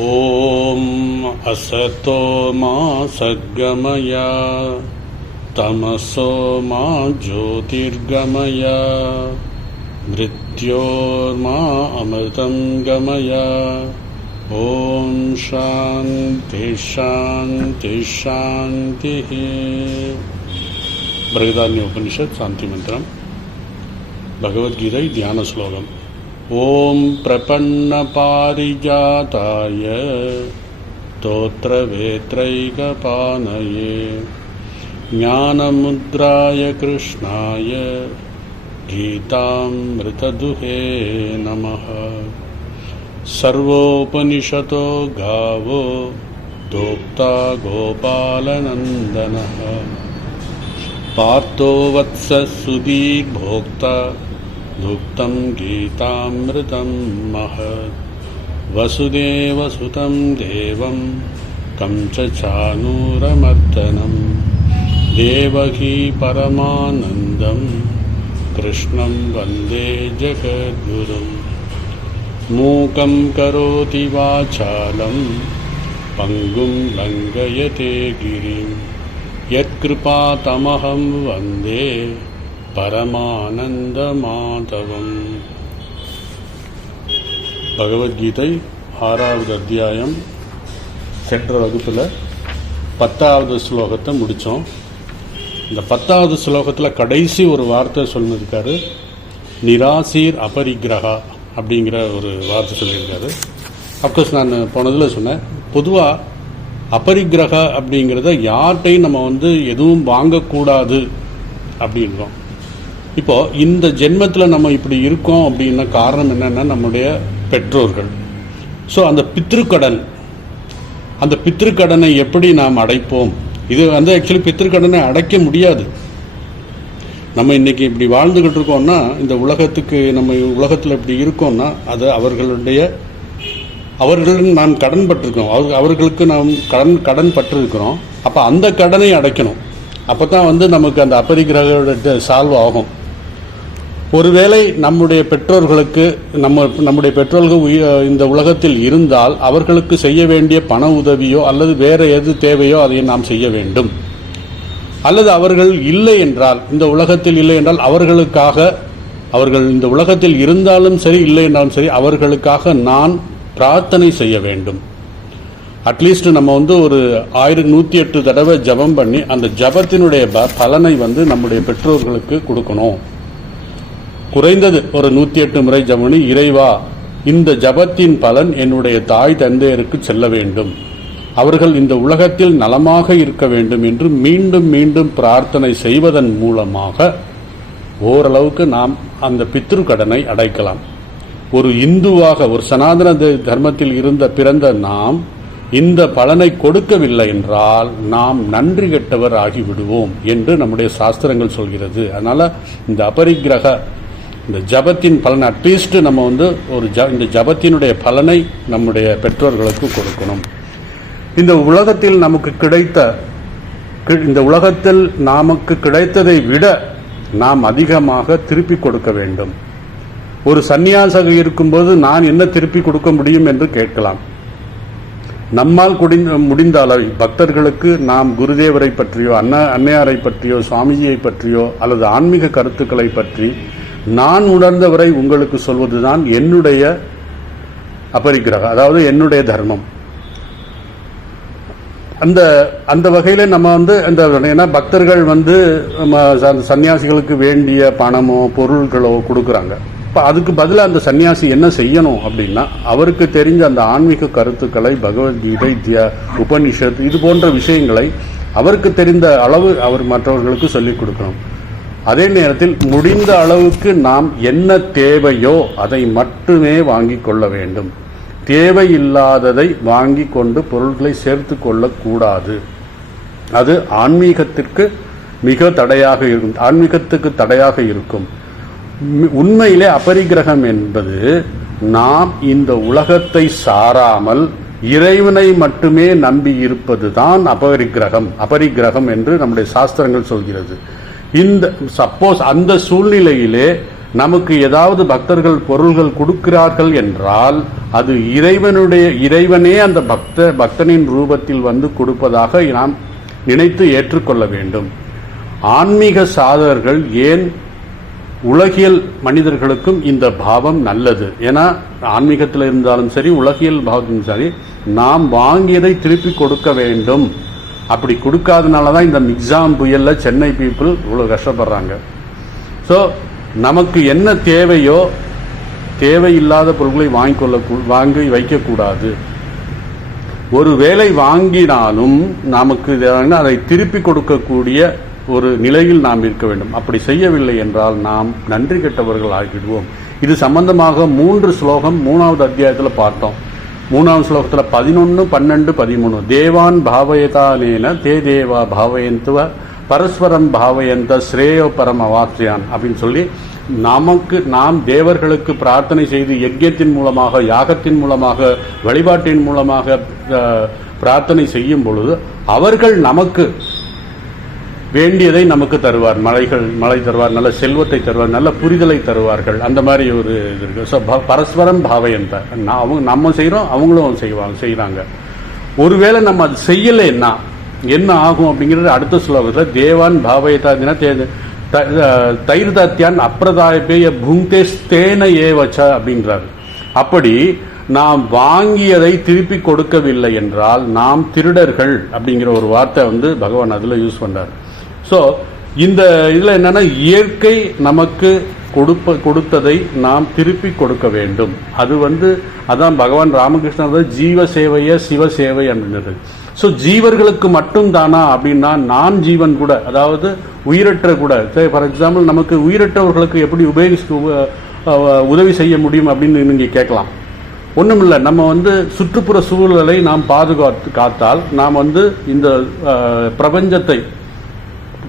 ஓம் அசதோ மா சத்கமய தமசோ மா ஜோதிர்கமய மிருத்யோர்மா அமிர்தம் கமய. ஓம் சாந்தி சாந்தி சாந்தி. பிரகதாரண்ய உபனிஷத் சாந்தி மந்திரம். பகவத்கீதை தியான ஸ்லோகம். ஓம் பிரபன்ன பாரிஜாதாய தோத்ரவேத்ரைகபானயே ஞானமுத்ராய கிருஷ்ணாய கீதாமிருததுஹே நமः. சர்வோபனிஷதோ காவோ தோக்தா கோபாலநந்தனः பார்த்தோ வத்ஸ சுதீர்போக்தா துக்தம் கீதாமிருதம் மஹத். வசுதேவசுதம் தேவம் கம்சசானூரமர்தனம் தேவகி பரமானந்தம் கிருஷ்ணம் வந்தே ஜகத்குரும். மூகம் கரோதி வாசாலம் பங்கும் லங்கயதே கிரிம் யத்கிருபா தமஹம் வந்தே பரமானந்த மாதவம். பகவத்கீதை 6வது அத்தியாயம். சென்ற வகுப்பில் 10வது ஸ்லோகத்தை முடித்தோம். இந்த 10வது ஸ்லோகத்தில் கடைசி ஒரு வார்த்தை சொல்லியிருக்காரு. நிராசீர் அபரிக்கிரகா அப்படிங்கிற ஒரு வார்த்தை சொல்லியிருக்காரு. அப்கோர்ஸ் நான் போனதில் சொன்னேன், பொதுவாக அபரிக்கிரகா அப்படிங்கிறத யார்கிட்டையும் நம்ம எதுவும் வாங்கக்கூடாது அப்படின்றோம். இப்போது இந்த ஜென்மத்தில் நம்ம இப்படி இருக்கோம் அப்படின்னா காரணம் என்னென்னா நம்முடைய பெற்றோர்கள். ஸோ அந்த பித்ருக்கடனை எப்படி நாம் அடைப்போம்? இது ஆக்சுவலி பித்ருக்கடனை அடைக்க முடியாது. நம்ம இன்றைக்கி இப்படி வாழ்ந்துக்கிட்டு இருக்கோம்னா, இந்த உலகத்துக்கு நம்ம உலகத்தில் இப்படி இருக்கோம்னா அது அவர்களுக்கு நாம் கடன் பட்டிருக்கோம், அவர்களுக்கு நாம் கடன் பட்டிருக்கிறோம். அப்போ அந்த கடனை அடைக்கணும். அப்போ தான் நமக்கு அந்த அபரிக்கிரக சால்வ் ஆகும். ஒருவேளை நம்முடைய பெற்றோர்களுக்கு நம்முடைய பெற்றோர்கள் இந்த உலகத்தில் இருந்தால் அவர்களுக்கு செய்ய வேண்டிய பண உதவியோ அல்லது வேறு எது தேவையோ அதை நாம் செய்ய வேண்டும். அல்லது அவர்கள் இல்லை என்றால், இந்த உலகத்தில் இல்லை என்றால் அவர்கள் இந்த உலகத்தில் இருந்தாலும் சரி இல்லை என்றாலும் சரி அவர்களுக்காக நான் பிரார்த்தனை செய்ய வேண்டும். அட்லீஸ்ட் நம்ம ஒரு 1108 தடவை ஜபம் பண்ணி அந்த ஜபத்தினுடைய பலனை நம்முடைய பெற்றோர்களுக்கு கொடுக்கணும். குறைந்தது ஒரு 108 முறை ஜபம், இறைவா இந்த ஜபத்தின் பலன் என்னுடைய தாய் தந்தையருக்கு செல்ல வேண்டும், அவர்கள் இந்த உலகத்தில் நலமாக இருக்க வேண்டும் என்று மீண்டும் மீண்டும் பிரார்த்தனை செய்வதன் மூலமாக ஓரளவுக்கு நாம் அந்த பித்ரு கடனை அடைக்கலாம். ஒரு இந்துவாக, ஒரு சனாதன தர்மத்தில் பிறந்த நாம் இந்த பலனை கொடுக்கவில்லை என்றால் நாம் நன்றி கெட்டவர் ஆகிவிடுவோம் என்று நம்முடைய சாஸ்திரங்கள் சொல்கிறது. அதனால இந்த அபரிக்கிரக, இந்த ஜபத்தின் பலன் அட்லீஸ்ட் நம்ம இந்த ஜபத்தினுடைய பலனை நம்முடைய பெற்றோர்களுக்கு கொடுக்கணும். இந்த உலகத்தில் நமக்கு கிடைத்ததை விட நாம் அதிகமாக திருப்பி கொடுக்க வேண்டும். ஒரு சன்னியாசக இருக்கும்போது நான் என்ன திருப்பி கொடுக்க முடியும் என்று கேட்கலாம். நம்மால் முடிந்த அளவு பக்தர்களுக்கு நாம் குருதேவரை பற்றியோ அன்னையாரை பற்றியோ சுவாமிஜியை பற்றியோ அல்லது ஆன்மீக கருத்துக்களை பற்றி நான் உணர்ந்தவரை உங்களுக்கு சொல்வதுதான் என்னுடைய அபரிக்கிரகம், அதாவது என்னுடைய தர்மம். அந்த வகையில் நம்ம ஏன்னா பக்தர்கள் சன்னியாசிகளுக்கு வேண்டிய பணமோ பொருள்களோ கொடுக்குறாங்க. இப்போ அதுக்கு பதிலாக அந்த சன்னியாசி என்ன செய்யணும் அப்படின்னா, அவருக்கு தெரிஞ்ச அந்த ஆன்மீக கருத்துக்களை, பகவத்கீதை, உபனிஷத் இது போன்ற விஷயங்களை அவருக்கு தெரிந்த அளவு அவர் மற்றவர்களுக்கு சொல்லிக் கொடுக்கணும். அதே நேரத்தில் முடிந்த அளவுக்கு நாம் என்ன தேவையோ அதை மட்டுமே வாங்கி கொள்ள வேண்டும். தேவையில்லாததை வாங்கி கொண்டு பொருட்களை சேர்த்து கொள்ளக்கூடாது. அது ஆன்மீகத்துக்கு தடையாக இருக்கும். உண்மையிலே அபரிக்கிரகம் என்பது நாம் இந்த உலகத்தை சாராமல் இறைவனை மட்டுமே நம்பி இருப்பதுதான் அபரிக்கிரகம் என்று நம்முடைய சாஸ்திரங்கள் சொல்கிறது. சப்போஸ் அந்த சூழ்நிலையிலே நமக்கு ஏதாவது பக்தர்கள் பொருள்கள் கொடுக்கிறார்கள் என்றால் அது இறைவனே அந்த பக்தனின் ரூபத்தில் வந்து கொடுப்பதாக நாம் நினைத்து ஏற்றுக்கொள்ள வேண்டும். ஆன்மீக சாதகர்கள் ஏன் உலகியல் மனிதர்களுக்கும் இந்த பாவம் நல்லது. ஏன்னா ஆன்மீகத்தில் இருந்தாலும் சரி உலகியல் பாவத்திலும் சரி நாம் வாங்கியதை திருப்பி கொடுக்க வேண்டும். அப்படி கொடுக்காதனால தான் இந்த மிக்ஸாம் புயல்ல சென்னை பீப்புள் இவ்வளோ கஷ்டப்படுறாங்க. ஸோ நமக்கு என்ன தேவையோ தேவையில்லாத பொருட்களை வாங்கி வைக்கக்கூடாது. ஒரு வேளை வாங்கினாலும் நமக்கு அதை திருப்பி கொடுக்கக்கூடிய ஒரு நிலையில் நாம் இருக்க வேண்டும். அப்படி செய்யவில்லை என்றால் நாம் நன்றி கெட்டவர்கள் ஆகிடுவோம். இது சம்பந்தமாக 3 ஸ்லோகம் 3வது அத்தியாயத்தில் பார்த்தோம். 3வது ஸ்லோகத்தில் 11, 12, 13 தேவான் பாவயதானேன தே தேவா பாவயந்துவ பரஸ்பரம் பாவயந்த ஸ்ரேயோ பரம் அவாத்யான் அப்படின்னு சொல்லி நாம் தேவர்களுக்கு பிரார்த்தனை செய்து யஜ்யத்தின் மூலமாக யாகத்தின் மூலமாக வழிபாட்டின் மூலமாக பிரார்த்தனை செய்யும் பொழுது அவர்கள் நமக்கு வேண்டியதை நமக்கு தருவார். மழை தருவார், நல்ல செல்வத்தை தருவார், நல்ல புரிதலை தருவார்கள். அந்த மாதிரி ஒரு இது இருக்கு. ஸோ பரஸ்பரம் பாவயந்த நம்ம செய்கிறோம், அவங்களும் செய்கிறாங்க. ஒருவேளை நம்ம அது செய்யலைன்னா என்ன ஆகும் அப்படிங்கிறது அடுத்த ஸ்லோகத்தில் தேவான் பாவயதாதினா தைர்தாத்தியான் அப்பிரதாயப்பேய புங்தேஸ்தேன ஏவச்ச அப்படின்றாரு. அப்படி நாம் வாங்கியதை திருப்பி கொடுக்கவில்லை என்றால் நாம் திருடர்கள் அப்படிங்கிற ஒரு வார்த்தை வந்து பகவான் அதில் யூஸ் பண்றார். ஸோ இந்த இதில் என்னன்னா இயற்கை நமக்கு கொடுத்ததை நாம் திருப்பி கொடுக்க வேண்டும். அது வந்து அதான் பகவான் ராமகிருஷ்ணர் ஜீவ சேவைய சிவ சேவை அப்படின்றது. ஸோ ஜீவர்களுக்கு மட்டும் தானா அப்படின்னா நான் ஜீவன் கூட, அதாவது உயிரற்ற கூட. ஃபார் எக்ஸாம்பிள் நமக்கு உயிரற்றவர்களுக்கு எப்படி உதவி செய்ய முடியும் அப்படின்னு நீங்க கேட்கலாம். ஒன்றுமில்லை, நம்ம வந்து சுற்றுப்புற சூழலை நாம் காத்தால் நாம் வந்து இந்த பிரபஞ்சத்தை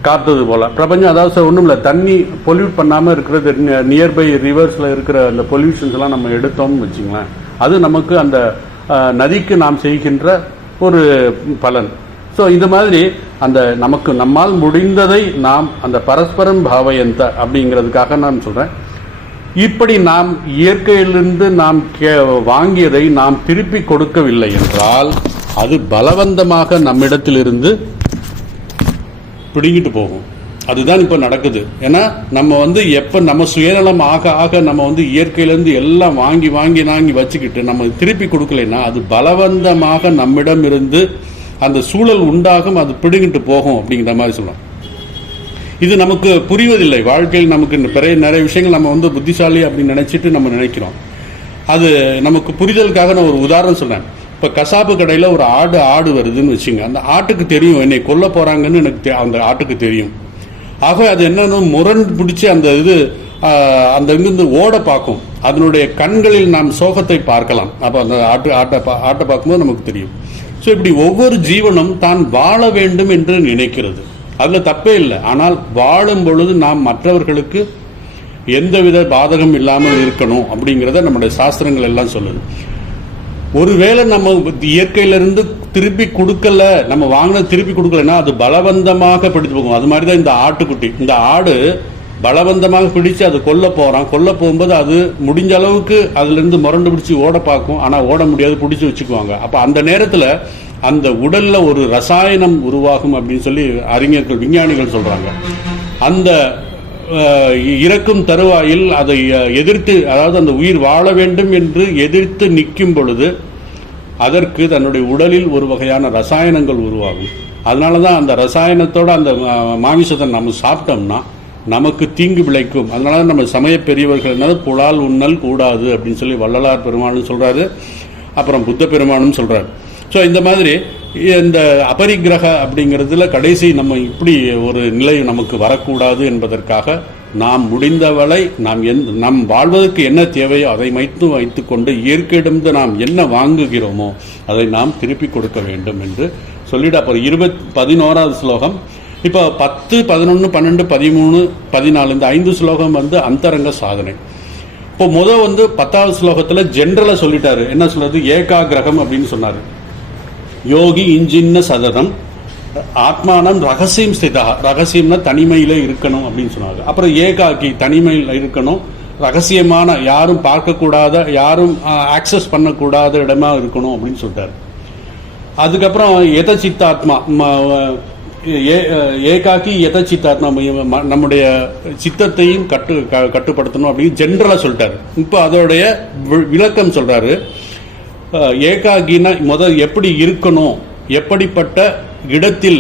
காத்தது போல. பிரபஞ்சம் அதாவது ஒன்றுமில்லை, தண்ணி பொல்யூட் பண்ணாமல் இருக்கிறது, நியர்பை ரிவர்ஸில் இருக்கிற அந்த பொல்யூஷன்ஸ் எல்லாம் நம்ம எடுத்தோம்னு வச்சுங்களேன், அது நமக்கு அந்த நதிக்கு நாம் செய்கின்ற ஒரு பலன். ஸோ இந்த மாதிரி அந்த நமக்கு நம்மால் முடிந்ததை நாம் அந்த பரஸ்பரம் பாவயந்த அப்படிங்கிறதுக்காக நான் சொல்கிறேன். இப்படி நாம் இயற்கையிலிருந்து நாம் வாங்கியதை நாம் திருப்பி கொடுக்கவில்லை என்றால் அது பலவந்தமாக நம்மிடத்திலிருந்து பிடிங்கிட்டு போகும். அதுதான் இப்போ நடக்குது. ஏன்னா நம்ம வந்து எப்போ நம்ம சுயநலம் ஆக நம்ம வந்து இயற்கையிலேருந்து எல்லாம் வாங்கி வச்சுக்கிட்டு நம்ம திருப்பி கொடுக்கலைன்னா அது பலவந்தமாக நம்மிடம் இருந்து அந்த சூழல் உண்டாகும், அது பிடிங்கிட்டு போகும் அப்படிங்கிற மாதிரி சொல்லலாம். இது நமக்கு புரிவதில்லை. வாழ்க்கையில் நமக்கு நிறைய விஷயங்கள் நம்ம வந்து புத்திசாலி அப்படின்னு நினைச்சிட்டு நம்ம நினைக்கிறோம். அது நமக்கு புரிதலுக்காக நான் ஒரு உதாரணம் சொல்றேன். இப்போ கசாப்பு கடையில் ஒரு ஆடு வருதுன்னு வச்சுங்க, அந்த ஆட்டுக்கு தெரியும் என்னை கொல்ல போறாங்கன்னு எனக்கு அந்த ஆட்டுக்கு தெரியும். ஆக அது என்னன்னு முரண் பிடிச்சி அந்த இங்கிருந்து ஓட பார்க்கும். அதனுடைய கண்களில் நாம் சோகத்தை பார்க்கலாம். அப்போ அந்த ஆட்டை பார்க்கும்போது நமக்கு தெரியும். ஸோ இப்படி ஒவ்வொரு ஜீவனும் தான் வாழ வேண்டும் என்று நினைக்கிறது. அதில் தப்பே இல்லை. ஆனால் வாழும் பொழுது நாம் மற்றவர்களுக்கு எந்தவித பாதகம் இல்லாமல் இருக்கணும் அப்படிங்கிறத நம்முடைய சாஸ்திரங்கள் எல்லாம் சொல்லுது. ஒருவேளை நம்ம இயற்கையிலிருந்து திருப்பி கொடுக்கல, நம்ம வாங்கினது திருப்பி கொடுக்கலன்னா அது பலவந்தமாக பிடித்து போகும். அது மாதிரி தான் இந்த ஆட்டுக்குட்டி. இந்த ஆடு பலவந்தமாக பிடிச்சு அது கொல்ல போகும்போது அது முடிஞ்ச அளவுக்கு அதுல இருந்து முரண்டு பிடிச்சி ஓட பார்க்கும். ஆனா ஓட முடியாது, பிடிச்சி வச்சுக்குவாங்க. அப்ப அந்த நேரத்துல அந்த உடல்ல ஒரு ரசாயனம் உருவாகும் அப்படின்னு சொல்லி அறிஞர்கள் விஞ்ஞானிகள் சொல்றாங்க. அந்த இறக்கும் தருவாயில் அதை எதிர்த்து, அதாவது அந்த உயிர் வாழ வேண்டும் என்று எதிர்த்து நிற்கும் பொழுது அதற்கு தன்னுடைய உடலில் ஒரு வகையான ரசாயனங்கள் உருவாகும். அதனாலதான் அந்த ரசாயனத்தோட அந்த மாமிசத்தை நம்ம சாப்பிட்டோம்னா நமக்கு தீங்கு விளைக்கும். அதனால நம்ம சமய பெரியவர்கள் புலால் உண்ணல் கூடாது அப்படின்னு சொல்லி வள்ளலார் பெருமானும் சொல்றாரு, அப்புறம் புத்த பெருமானும் சொல்றாரு. ஸோ இந்த மாதிரி இந்த அபரிக்கிரக அப்படிங்கிறதுல கடைசி நம்ம இப்படி ஒரு நிலை நமக்கு வரக்கூடாது என்பதற்காக நாம் முடிந்தவளை நம் வாழ்வதற்கு என்ன தேவையோ அதை வைத்துக்கொண்டு இயற்கையிடந்து நாம் என்ன வாங்குகிறோமோ அதை நாம் திருப்பி கொடுக்க வேண்டும் என்று சொல்லிட்டு அப்புறம் 11வது ஸ்லோகம். இப்போ 10, 11, 12, 13, 14 இந்த 5 ஸ்லோகம் வந்து அந்தரங்க சாதனை. இப்போ வந்து 10வது ஸ்லோகத்தில் ஜென்ரலா சொல்லிட்டாரு. என்ன சொல்றது? ஏகாகிரகம் அப்படின்னு சொன்னாரு. யோகி இஞ்சின்ன சததம் ஆத்மானம் ரகசியம் ஸ்திதா. ரகசியம்னா தனிமையில இருக்கணும் அப்படின்னு சொன்னாங்க. அப்புறம் ஏகாக்கி தனிமையில் இருக்கணும், ரகசியமான, யாரும் பார்க்கக்கூடாத, யாரும் ஆக்சஸ் பண்ணக்கூடாத இடமா இருக்கணும் அப்படின்னு சொல்லிட்டாரு. அதுக்கப்புறம் எத சித்தாத்மா, ஏகாக்கி எத சித்தாத்மா, நம்முடைய சித்தத்தையும் கட்டுப்படுத்தணும் அப்படின்னு ஜென்ரலா சொல்லிட்டாரு. இப்போ அதோடைய விளக்கம் சொல்றாரு. ஏகாகினா முதல் எப்படி இருக்கணும், எப்படிப்பட்ட இடத்தில்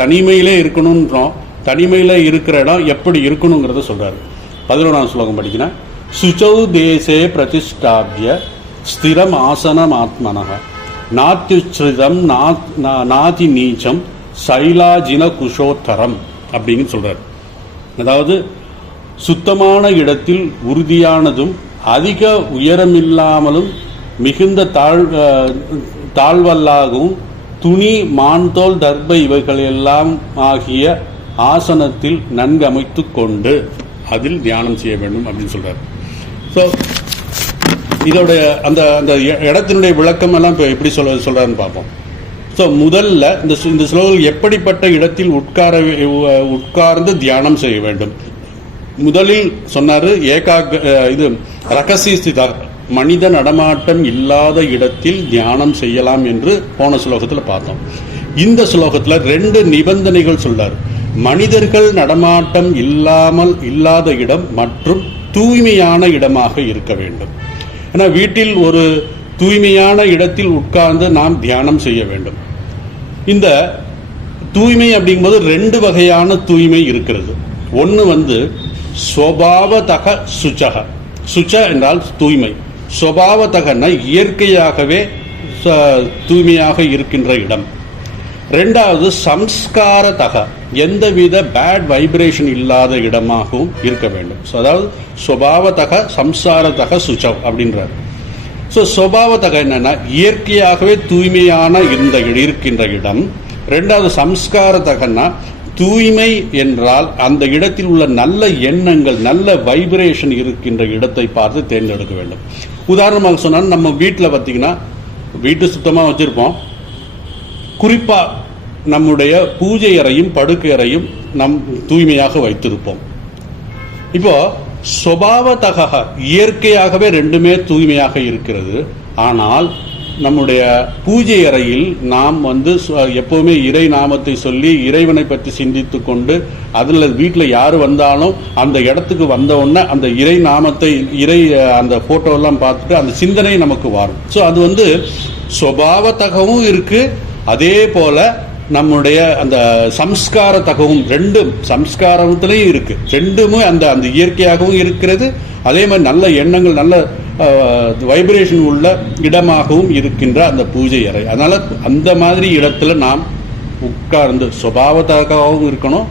தனிமையிலே இருக்கணும்ன்றோம், தனிமையில இருக்கிற இடம் எப்படி இருக்கணுங்கிறத சொல்றாரு. 11ஆம் ஸ்லோகம் படிக்கிறேன். சுச்சௌ தேசே பிரதிஷ்டாபிய ஸ்திரம் ஆசனம் ஆத்மனः நாத்யுச்ரிதம் நாதி நீச்சம் சைலாஜின குஷோத்தரம் அப்படின்னு சொல்றாரு. அதாவது சுத்தமான இடத்தில் உறுதியானதும் அதிக உயரமில்லாமலும் மிகுந்த தாழ்வல்லாகவும் துணி, மான்தோல், தர்ப இவைகளெல்லாம் ஆகிய ஆசனத்தில் நன்கு அமைத்து கொண்டு அதில் தியானம் செய்ய வேண்டும் அப்படின்னு சொல்றாரு. ஸோ இதோடைய அந்த அந்த இடத்தினுடைய விளக்கம் எல்லாம் இப்போ எப்படி சொல்றாருன்னு பார்ப்போம். ஸோ முதல்ல இந்த ஸ்லோகம் எப்படிப்பட்ட இடத்தில் உட்கார்ந்து தியானம் செய்ய வேண்டும். முதலில் சொன்னாரு இது ரகசிய ஸ்திதா, மனித நடமாட்டம் இல்லாத இடத்தில் தியானம் செய்யலாம் என்று போன ஸ்லோகத்தில் பார்த்தோம். இந்த ஸ்லோகத்தில் 2 நிபந்தனைகள் சொல்றாரு. மனிதர்கள் நடமாட்டம் இல்லாத இடம் மற்றும் தூய்மையான இடமாக இருக்க வேண்டும். ஏன்னா வீட்டில் ஒரு தூய்மையான இடத்தில் உட்கார்ந்து நாம் தியானம் செய்ய வேண்டும். இந்த தூய்மை அப்படிங்கும்போது 2 வகையான தூய்மை இருக்கிறது. ஒன்று ஸ்வபாவதக சுச்சக, சுச்ச என்றால் தூய்மை, ஸ்வபாவதகன்னா இயற்கையாகவே தூய்மையாக இருக்கின்ற இடம். 2வது சம்ஸ்காரதக, எந்தவித பேட் வைப்ரேஷன் இல்லாத இடமாகவும் இருக்க வேண்டும். அதாவது ஸ்வபாவதக சம்சாரதக சுச்சவ் அப்படின்றார். ஸோ ஸ்வபாவதக என்னன்னா இயற்கையாகவே தூய்மையான இருக்கின்ற இடம். 2வது சம்ஸ்காரதகன்னா தூய்மை என்றால் அந்த இடத்தில் உள்ள நல்ல எண்ணங்கள், நல்ல வைப்ரேஷன் இருக்கின்ற இடத்தை பார்த்து தேர்ந்தெடுக்க வேண்டும். உதாரணமாக சொன்னால் நம்ம வீட்டில் பார்த்தீங்கன்னா வீட்டு சுத்தமாக வச்சிருப்போம். குறிப்பா நம்முடைய பூஜை அறையும் படுக்கை அறையும் நம் தூய்மையாக வைத்திருப்போம். இப்போ சுபாவதக இயற்கையாகவே 2மே தூய்மையாக இருக்கிறது. ஆனால் நம்முடைய பூஜை அறையில் நாம் எப்பவுமே இறை நாமத்தை சொல்லி இறைவனை பற்றி சிந்தித்து கொண்டு, அதில் வீட்டில் யார் வந்தாலும் அந்த இடத்துக்கு வந்த உடனே அந்த இறை நாமத்தை அந்த போட்டோலாம் பார்த்துட்டு அந்த சிந்தனை நமக்கு வரும். ஸோ அது சுபாவத்தகவும் இருக்கு. அதே போல நம்முடைய அந்த சம்ஸ்காரத்தகவும் 2 சம்ஸ்காரத்திலையும் இருக்கு. 2மே அந்த இயற்கையாகவும் இருக்கிறது. அதே மாதிரி நல்ல எண்ணங்கள், நல்ல வைப்ரேஷன் உள்ள இடமாகவும் இருக்கின்ற அந்த பூஜை அறை. அதனால அந்த மாதிரி இடத்துல நாம் உட்கார்ந்து சுபாவத்தாகவும் இருக்கணும்,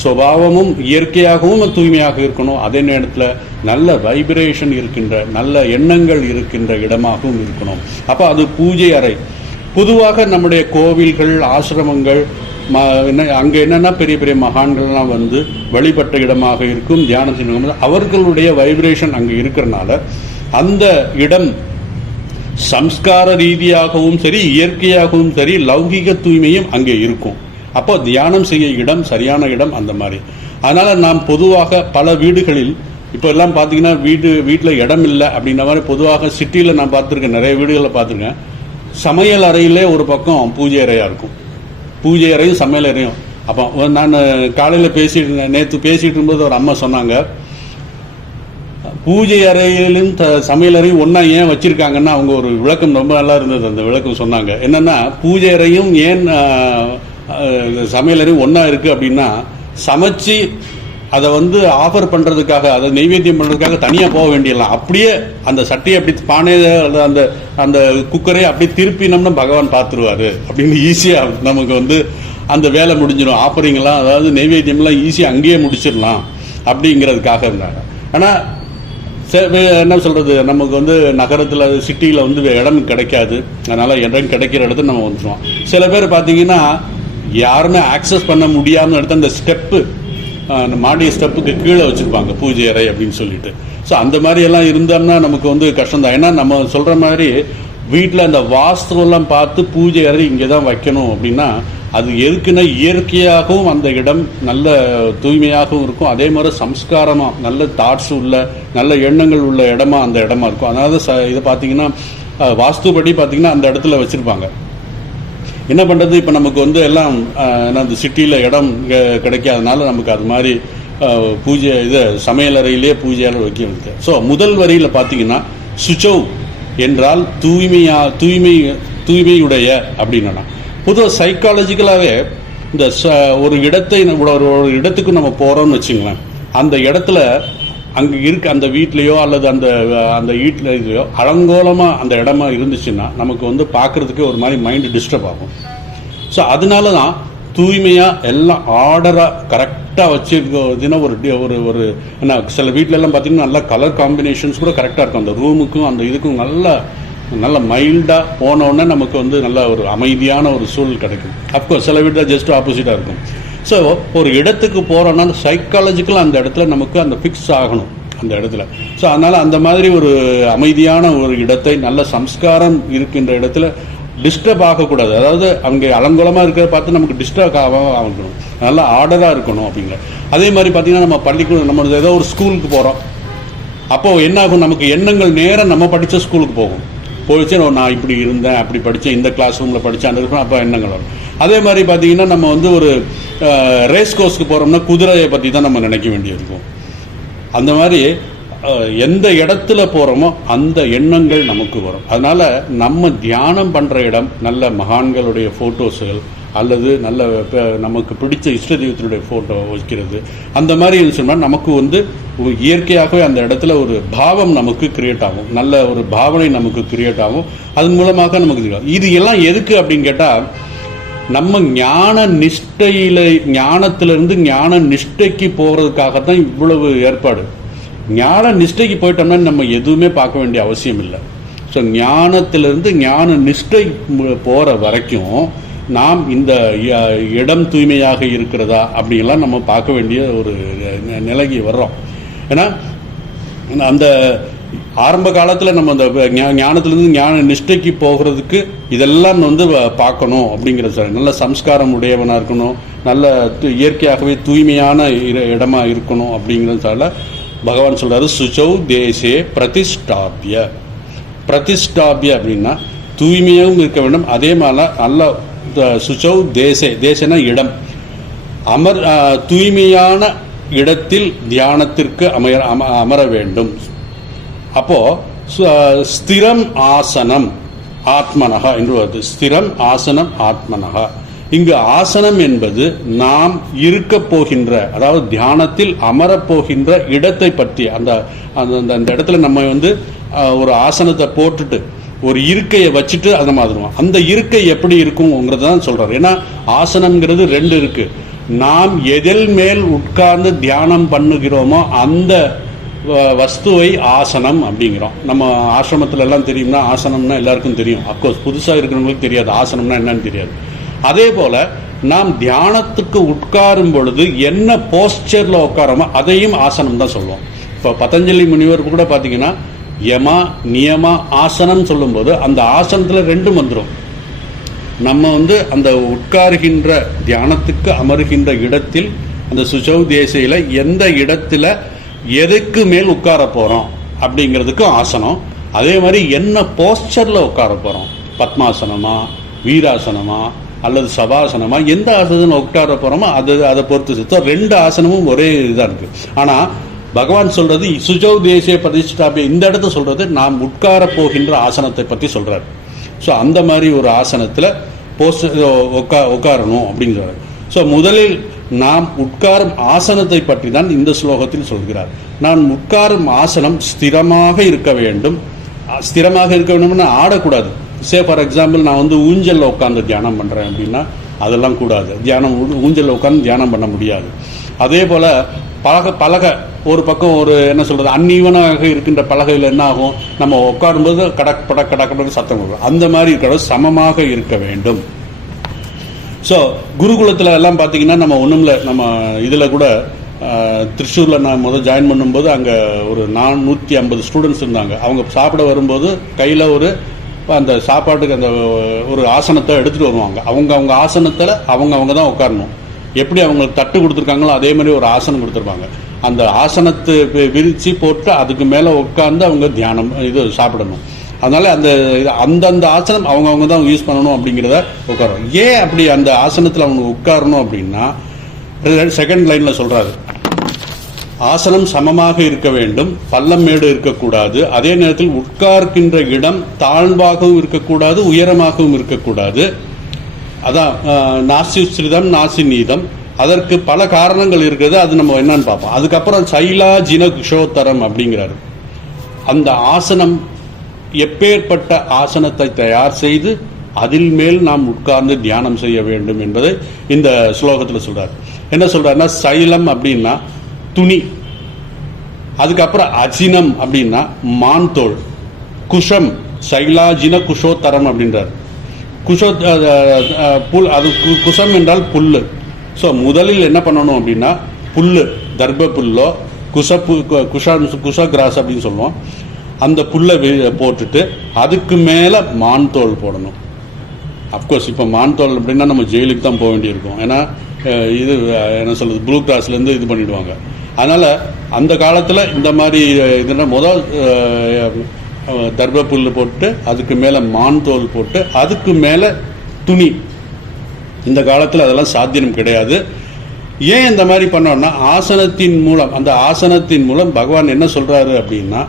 சுபாவமும் இயற்கையாகவும் தூய்மையாக இருக்கணும். அதே நேரத்தில் நல்ல வைப்ரேஷன் இருக்கின்ற, நல்ல எண்ணங்கள் இருக்கின்ற இடமாகவும் இருக்கணும். அப்போ அது பூஜை அறை. பொதுவாக நம்முடைய கோவில்கள், ஆசிரமங்கள், அங்கே என்னென்னா பெரிய பெரிய மகான்கள்லாம் வழிபட்ட இடமாக இருக்கும், தியானம் செய்யணும். அவர்களுடைய வைப்ரேஷன் அங்கே இருக்கிறனால அந்த இடம் சம்ஸ்கார ரீதியாகவும் சரி, இயற்கையாகவும் சரி, லௌகிக தூய்மையும் அங்கே இருக்கும். அப்போ தியானம் செய்ய இடம் சரியான இடம் அந்த மாதிரி. அதனால நாம் பொதுவாக பல வீடுகளில் இப்போ எல்லாம் பார்த்தீங்கன்னா வீட்டில் இடம் இல்லை அப்படின்ற மாதிரி பொதுவாக சிட்டியில் நான் பார்த்துருக்கேன், நிறைய வீடுகளில் பார்த்துருக்கேன். சமையல் அறையிலே ஒரு பக்கம் பூஜை அறையாக இருக்கும், பூஜை அறையும் சமையல் அறையும். அப்போ நான் காலையில் நேற்று பேசிட்டு இருக்கும்போது ஒரு அம்மா சொன்னாங்க, பூஜை அறையிலும் சமையல் அறையும் ஒன்றா ஏன் வச்சிருக்காங்கன்னா அவங்க ஒரு விளக்கம் ரொம்ப நல்லா இருந்தது. அந்த விளக்கம் சொன்னாங்க என்னன்னா, பூஜை அறையும் ஏன் சமையல் அறையும் ஒன்றா இருக்கு அப்படின்னா, சமைச்சு அதை ஆஃபர் பண்ணுறதுக்காக, அதை நைவேத்தியம் பண்ணுறதுக்காக தனியாக போக வேண்டியலாம். அப்படியே அந்த சட்டையை அப்படி பானையை அந்த அந்த குக்கரை அப்படி திருப்பினோம்னா பகவான் பார்த்துருவாரு அப்படின்னு ஈஸியாக நமக்கு அந்த வேலை முடிஞ்சிடும். ஆஃபரிங்லாம், அதாவது நைவேத்தியம்லாம் ஈஸியாக அங்கேயே முடிச்சிடலாம் அப்படிங்கிறதுக்காக இருந்தாங்க. ஆனால் என்ன சொல்கிறது, நமக்கு நகரத்தில் சிட்டியில் இடம் கிடைக்காது. அதனால் இடம் கிடைக்கிற இடத்துல நம்ம வந்துடுவோம். சில பேர் பார்த்தீங்கன்னா யாருமே ஆக்சஸ் பண்ண முடியாமல் எடுத்து அந்த ஸ்டெப்பு, அந்த மாடி ஸ்டெப்புக்கு கீழே வச்சுருப்பாங்க பூஜை அறை அப்படின்னு சொல்லிட்டு. ஸோ அந்த மாதிரி எல்லாம் இருந்தோம்னா நமக்கு கஷ்டம்தான். ஏன்னா நம்ம சொல்கிற மாதிரி வீட்டில் அந்த வாஸ்துவெல்லாம் பார்த்து பூஜை அறை இங்கே தான் வைக்கணும் அப்படின்னா அது எதுக்குன்னா இயற்கையாகவும் அந்த இடம் நல்ல தூய்மையாகவும் இருக்கும், அதே மாதிரி சம்ஸ்காரமாக நல்ல தாட்ஸ் உள்ள நல்ல எண்ணங்கள் உள்ள இடமா அந்த இடமா இருக்கும். அதாவது இதை பார்த்தீங்கன்னா வாஸ்துபடி பார்த்தீங்கன்னா அந்த இடத்துல வச்சுருப்பாங்க. என்ன பண்ணுறது, இப்போ நமக்கு வந்து எல்லாம் அந்த சிட்டியில் இடம் கிடைக்காதனால நமக்கு அது மாதிரி பூஜை சமையலறையிலேயே பூஜையாளர் வைக்க முடியாது. ஸோ முதல் வரியில் பார்த்தீங்கன்னா சுச்சௌ என்றால் தூய்மையுடைய அப்படின்னா, பொதுவாக சைக்காலஜிக்கலாகவே இந்த ஒரு இடத்தை ஒரு இடத்துக்கு நம்ம போகிறோம்னு வச்சுங்களேன், அந்த இடத்துல அங்கே இருக்க அந்த வீட்லேயோ அல்லது அந்த வீட்டில் இதுலையோ அலங்கோலமாக அந்த இடமா இருந்துச்சுன்னா நமக்கு வந்து பார்க்குறதுக்கு ஒரு மாதிரி மைண்டு டிஸ்டர்ப் ஆகும். ஸோ அதனால தான் தூய்மையாக எல்லாம் ஆர்டராக கரெக்டாக வச்சுருக்கிறதுனா ஒரு ஒரு என்ன சில வீட்டிலலாம் பார்த்தீங்கன்னா நல்லா கலர் காம்பினேஷன்ஸ் கூட கரெக்டாக இருக்கும். அந்த ரூமுக்கும் அந்த இதுக்கும் நல்ல மைல்டாக போனோடனே நமக்கு வந்து நல்ல ஒரு அமைதியான ஒரு சூழல் கிடைக்கும். அஃப்கோர்ஸ் சில வீட்டில் ஜஸ்ட் ஆப்போசிட்டாக இருக்கும். ஸோ ஒரு இடத்துக்கு போகிறோன்னா சைக்காலஜிக்கலாக அந்த இடத்துல நமக்கு அந்த ஃபிக்ஸ் ஆகணும் அந்த இடத்துல. ஸோ அதனால் அந்த மாதிரி ஒரு அமைதியான ஒரு இடத்தை நல்ல சம்ஸ்காரம் இருக்கின்ற இடத்துல டிஸ்டர்ப் ஆகக்கூடாது. அதாவது அங்கே அலங்கோலமாக இருக்கிறத பார்த்து நமக்கு டிஸ்டர்ப் ஆகணும், நல்லா ஆர்டராக இருக்கணும் அப்படிங்கிற. அதே மாதிரி பார்த்தீங்கன்னா நம்ம பள்ளிக்கூடம் நம்ம ஏதோ ஒரு ஸ்கூலுக்கு போகிறோம், அப்போது என்ன ஆகும், நமக்கு எண்ணங்கள் நேரம் நம்ம படித்த ஸ்கூலுக்கு போகும். போயிடுச்சு நான் இப்படி இருந்தேன், அப்படி படித்தேன், இந்த கிளாஸ் ரூமில் படித்தேன், அந்த அப்போ எண்ணங்கள் வரும். அதே மாதிரி பார்த்தீங்கன்னா நம்ம வந்து ஒரு ரேஸ் கோர்ஸ்க்கு போகிறோம்னா குதிரையை பற்றி தான் நம்ம நினைக்க வேண்டியிருக்கும். அந்த மாதிரி எந்த இடத்துல போகிறோமோ அந்த எண்ணங்கள் நமக்கு வரும். அதனால் நம்ம தியானம் பண்ணுற இடம் நல்ல மகான்களுடைய ஃபோட்டோஸுகள் அல்லது நல்ல நமக்கு பிடிச்ச இஷ்ட தெய்வத்தினுடைய ஃபோட்டோ வைக்கிறது, அந்த மாதிரி சொன்னால் நமக்கு வந்து இயற்கையாகவே அந்த இடத்துல ஒரு பாவம் நமக்கு கிரியேட் ஆகும், நல்ல ஒரு பாவனை நமக்கு கிரியேட் ஆகும். அதன் மூலமாக நமக்கு தெரியும். இது எல்லாம் எதுக்கு அப்படின்னு கேட்டால், நம்ம ஞானத்திலிருந்து ஞான நிஷ்டைக்கு போகிறதுக்காகத்தான் இவ்வளவு ஏற்பாடு. ஞான நிஷ்டைக்கு போயிட்டோம்னா நம்ம எதுவுமே பார்க்க வேண்டிய அவசியம் இல்லை. ஸோ ஞானத்திலிருந்து ஞான நிஷ்டை போகிற வரைக்கும் நாம் இந்த இடம் தூய்மையாக இருக்கிறதா அப்படின்லாம் நம்ம பார்க்க வேண்டிய ஒரு நிலைக்கு வர்றோம். ஏன்னா அந்த ஆரம்ப காலத்தில் நம்ம அந்த ஞானத்திலிருந்து ஞான நிஷ்டைக்கு போகிறதுக்கு இதெல்லாம் வந்து பார்க்கணும் அப்படிங்கிறது சார். நல்ல சம்ஸ்காரம் உடையவனாக இருக்கணும், நல்ல இயற்கையாகவே தூய்மையான இடமா இருக்கணும் அப்படிங்கிறதால பகவான் சொல்றாரு சுச்சௌ தேசே பிரதிஷ்டாபிய அப்படின்னா தூய்மையாகவும் இருக்க வேண்டும். அதே மாதிரி நல்ல சுச்சௌ தேசேனா இடம், தூய்மையான இடத்தில் தியானத்திற்கு அமர வேண்டும். அப்போ ஸ்திரம் ஆசனம் ஆத்மனகா என்று வருது. ஸ்திரம் ஆசனம் ஆத்மனகா. இங்கு ஆசனம் என்பது நாம் இருக்க போகின்ற, அதாவது தியானத்தில் அமரப்போகின்ற இடத்தை பற்றி அந்த இடத்துல நம்ம வந்து ஒரு ஆசனத்தை போட்டுட்டு ஒரு இருக்கையை வச்சுட்டு அதை மாதிரிவோம். அந்த இருக்கை எப்படி இருக்கும்ங்கிறது தான் சொல்றாரு. ஏன்னா ஆசனம்ங்கிறது ரெண்டு இருக்கு. நாம் எதில் மேல் உட்கார்ந்து தியானம் பண்ணுகிறோமோ அந்த வஸ்துவை ஆசனம் அப்படிங்கிறோம். நம்ம ஆசிரமத்துல எல்லாம் தெரியும்னா ஆசனம்னா எல்லாருக்கும் தெரியும். அப்கோர்ஸ் புதுசாக இருக்கிறவங்களுக்கு தெரியாது ஆசனம்னா என்னன்னு தெரியாது. அதே போல நாம் தியானத்துக்கு உட்காரும் பொழுது என்ன போஸ்டர்ல உட்காரமோ அதையும் ஆசனம் தான் சொல்லுவோம். இப்போ பதஞ்சலி முனிவர் கூட பார்த்தீங்கன்னா யமா நியமா ஆசனம் சொல்லும்போது அந்த ஆசனத்தில் ரெண்டும் வந்துடும். நம்ம வந்து அந்த உட்காருகின்ற தியானத்துக்கு அமருகின்ற இடத்தில் அந்த சுச்சௌ தேசையில் எந்த இடத்துல எதுக்கு மேல் உட்கார போகிறோம் அப்படிங்கிறதுக்கும் ஆசனம். அதே மாதிரி என்ன போஸ்டரில் உட்கார போகிறோம், பத்மாசனமா வீராசனமா அல்லது சபாசனமா, எந்த ஆசனம் உட்கார போகிறோமோ அதை பொறுத்து ரெண்டு ஆசனமும் ஒரே இதாக இருக்குது. ஆனால் பகவான் சொல்றது சுச்சௌ தேசே பிரதிஷ்டாபிய, இந்த இடத்த சொல்றது நாம் உட்கார போகின்ற ஆசனத்தை பற்றி சொல்றாரு. ஸோ அந்த மாதிரி ஒரு ஆசனத்தில் உட்காரணும் அப்படிங்கிறார். ஸோ முதலில் நாம் உட்காரும் ஆசனத்தை பற்றி தான் இந்த ஸ்லோகத்தில் சொல்கிறார். நான் உட்காரும் ஆசனம் ஸ்திரமாக இருக்க வேண்டும். ஸ்திரமாக இருக்க வேண்டும்னா ஆடக்கூடாது. சே ஃபார் எக்ஸாம்பிள் நான் வந்து ஊஞ்சலில் உட்காந்து தியானம் பண்ணுறேன் அப்படின்னா அதெல்லாம் கூடாது. ஊஞ்சலில் உட்காந்து தியானம் பண்ண முடியாது. அதே போல் பலகை ஒரு பக்கம் ஒரு என்ன சொல்கிறது அன்ஈவனாக இருக்கின்ற பலகையில் என்ன ஆகும், நம்ம உட்காரும்போது கடக்கு சத்தம் கொடுக்கும். அந்த மாதிரி இருக்கிறது சமமாக இருக்க வேண்டும். ஸோ குருகுலத்தில் எல்லாம் பார்த்தீங்கன்னா நம்ம ஒன்றும் இல்லை, நம்ம இதில் கூட திருச்சூரில் நான் முதல் ஜாயின் பண்ணும்போது அங்கே ஒரு 450 ஸ்டூடெண்ட்ஸ் இருந்தாங்க. அவங்க சாப்பிட வரும்போது கையில் ஒரு அந்த சாப்பாட்டுக்கு அந்த ஒரு ஆசனத்தை எடுத்துகிட்டு வருவாங்க. அவங்க ஆசனத்தில் அவங்க தான் உட்காரணும். எப்படி அவங்களுக்கு தட்டு கொடுத்துருக்காங்களோ அதே மாதிரி ஒரு ஆசனம் கொடுத்துருப்பாங்க. அந்த ஆசனத்தை விரித்து போட்டு அதுக்கு மேலே உட்காந்து அவங்க தியானம் இது சாப்பிடணும். அதனால அந்தந்த ஆசனம் அவங்க தான் யூஸ் பண்ணணும் அப்படிங்கிறத உட்காரணும். ஏன் அப்படி அந்த ஆசனத்தில் அவங்க உட்காரணும் அப்படின்னா, செகண்ட் லைனில் சொல்கிறாரு, ஆசனம் சமமாக இருக்க வேண்டும், பள்ளம் மேடு இருக்கக்கூடாது, அதே நேரத்தில் உட்கார்க்கின்ற இடம் தாழ்வாகவும் இருக்கக்கூடாது, உயரமாகவும் இருக்கக்கூடாது. அதான் நாசிஸ்ரிதம் நாசி நீதம். அதற்கு பல காரணங்கள் இருக்கிறது, அது நம்ம என்னன்னு பார்ப்போம். அதுக்கப்புறம் சைலா ஜின குஷோத்தரம் அப்படிங்கிறாரு. அந்த ஆசனம் எப்பேற்பட்ட ஆசனத்தை தயார் செய்து அதில் மேல் நாம் உட்கார்ந்து தியானம் செய்ய வேண்டும் என்பதை இந்த ஸ்லோகத்தில் சொல்றார். என்ன சொல்றாருன்னா, சைலம் அப்படின்னா துணி, அதுக்கப்புறம் அஜினம் அப்படின்னா மான்தோல், குஷம் சைலாஜின குஷோத்தரம் அப்படின்றார். புல், அது குஷம் என்றால் புல்லு. ஸோ முதலில் என்ன பண்ணணும் அப்படின்னா, புல்லு தர்ப புல்லோ குஷ கிராஸ் அப்படின்னு சொல்லுவோம், அந்த புல்லை போட்டுட்டு அதுக்கு மேலே மான்தோல் போடணும். அஃப்கோர்ஸ் இப்போ மான்தோல் அப்படின்னா நம்ம ஜெயிலுக்கு தான் போக வேண்டியிருக்கும். ஏன்னா இது என்ன சொல்கிறது, ப்ளூ கிராஸ்லேருந்து இது பண்ணிவிடுவாங்க. அதனால் அந்த காலத்தில் இந்த மாதிரி இதுனா முதல் தர்ப புல் போட்டு அதுக்கு மேலே மான்தோல் போட்டு அதுக்கு மேலே துணி. இந்த காலத்தில் அதெல்லாம் சாத்தியம் கிடையாது. ஏன் இந்த மாதிரி பண்ணோம்னா, ஆசனத்தின் மூலம், அந்த ஆசனத்தின் மூலம் பகவான் என்ன சொல்கிறாரு அப்படின்னா,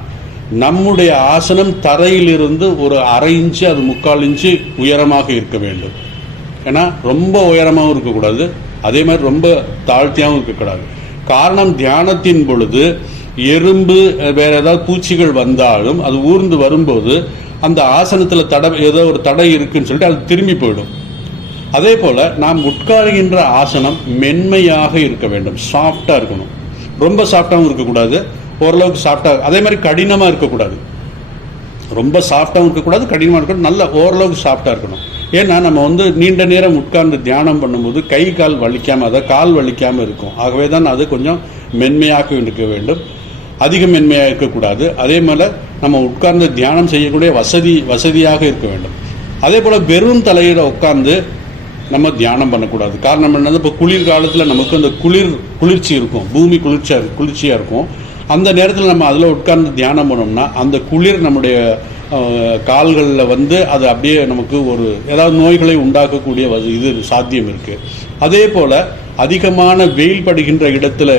நம்முடைய ஆசனம் தரையிலிருந்து ஒரு 1/2 இன்ச்சு அது 3/4 இன்ச்சு உயரமாக இருக்க வேண்டும். ஏன்னா ரொம்ப உயரமாகவும் இருக்கக்கூடாது, அதே மாதிரி ரொம்ப தாழ்த்தியாகவும் இருக்கக்கூடாது. காரணம், தியானத்தின் பொழுது எறும்பு வேற ஏதாவது பூச்சிகள் வந்தாலும் அது ஊர்ந்து வரும்போது அந்த ஆசனத்தில் ஏதோ ஒரு தடை இருக்குன்னு சொல்லிட்டு அது திரும்பி போயிடும். அதே போல் நாம் உட்காருகின்ற ஆசனம் மென்மையாக இருக்க வேண்டும், சாஃப்டாக இருக்கணும். ரொம்ப சாஃப்டாகவும் இருக்கக்கூடாது, ஓரளவுக்கு சாஃப்டாக, அதே மாதிரி கடினமாக இருக்கக்கூடாது. ரொம்ப சாஃப்டாகவும் இருக்கக்கூடாது, கடினமாக இருக்கக்கூடாது, நல்ல ஓரளவுக்கு சாஃப்டாக இருக்கணும். ஏன்னா நம்ம நீண்ட நேரம் உட்கார்ந்து தியானம் பண்ணும்போது கை கால் வலிக்காமல், அதை கால் வலிக்காமல் இருக்கும். ஆகவே தான் அது கொஞ்சம் மென்மையாக இருக்க வேண்டும், அதிக மென்மையாக இருக்கக்கூடாது. அதே மாதிரி நம்ம உட்கார்ந்து தியானம் செய்யக்கூடிய வசதியாக இருக்க வேண்டும். அதே போல் வெறும் தலையில் உட்கார்ந்து நம்ம தியானம் பண்ணக்கூடாது. காரணம் என்னது, இப்போ குளிர் காலத்தில் நமக்கு அந்த குளிர்ச்சி இருக்கும், பூமி குளிர்ச்சியாக இருக்கும். அந்த நேரத்தில் நம்ம அதில் உட்கார்ந்து தியானம் பண்ணோம்னா அந்த குளிர் நம்முடைய கால்களில் அது அப்படியே நமக்கு ஏதாவது நோய்களை உண்டாக்கக்கூடிய இது சாத்தியம் இருக்குது. அதே போல் அதிகமான வெயில் படுகின்ற இடத்துல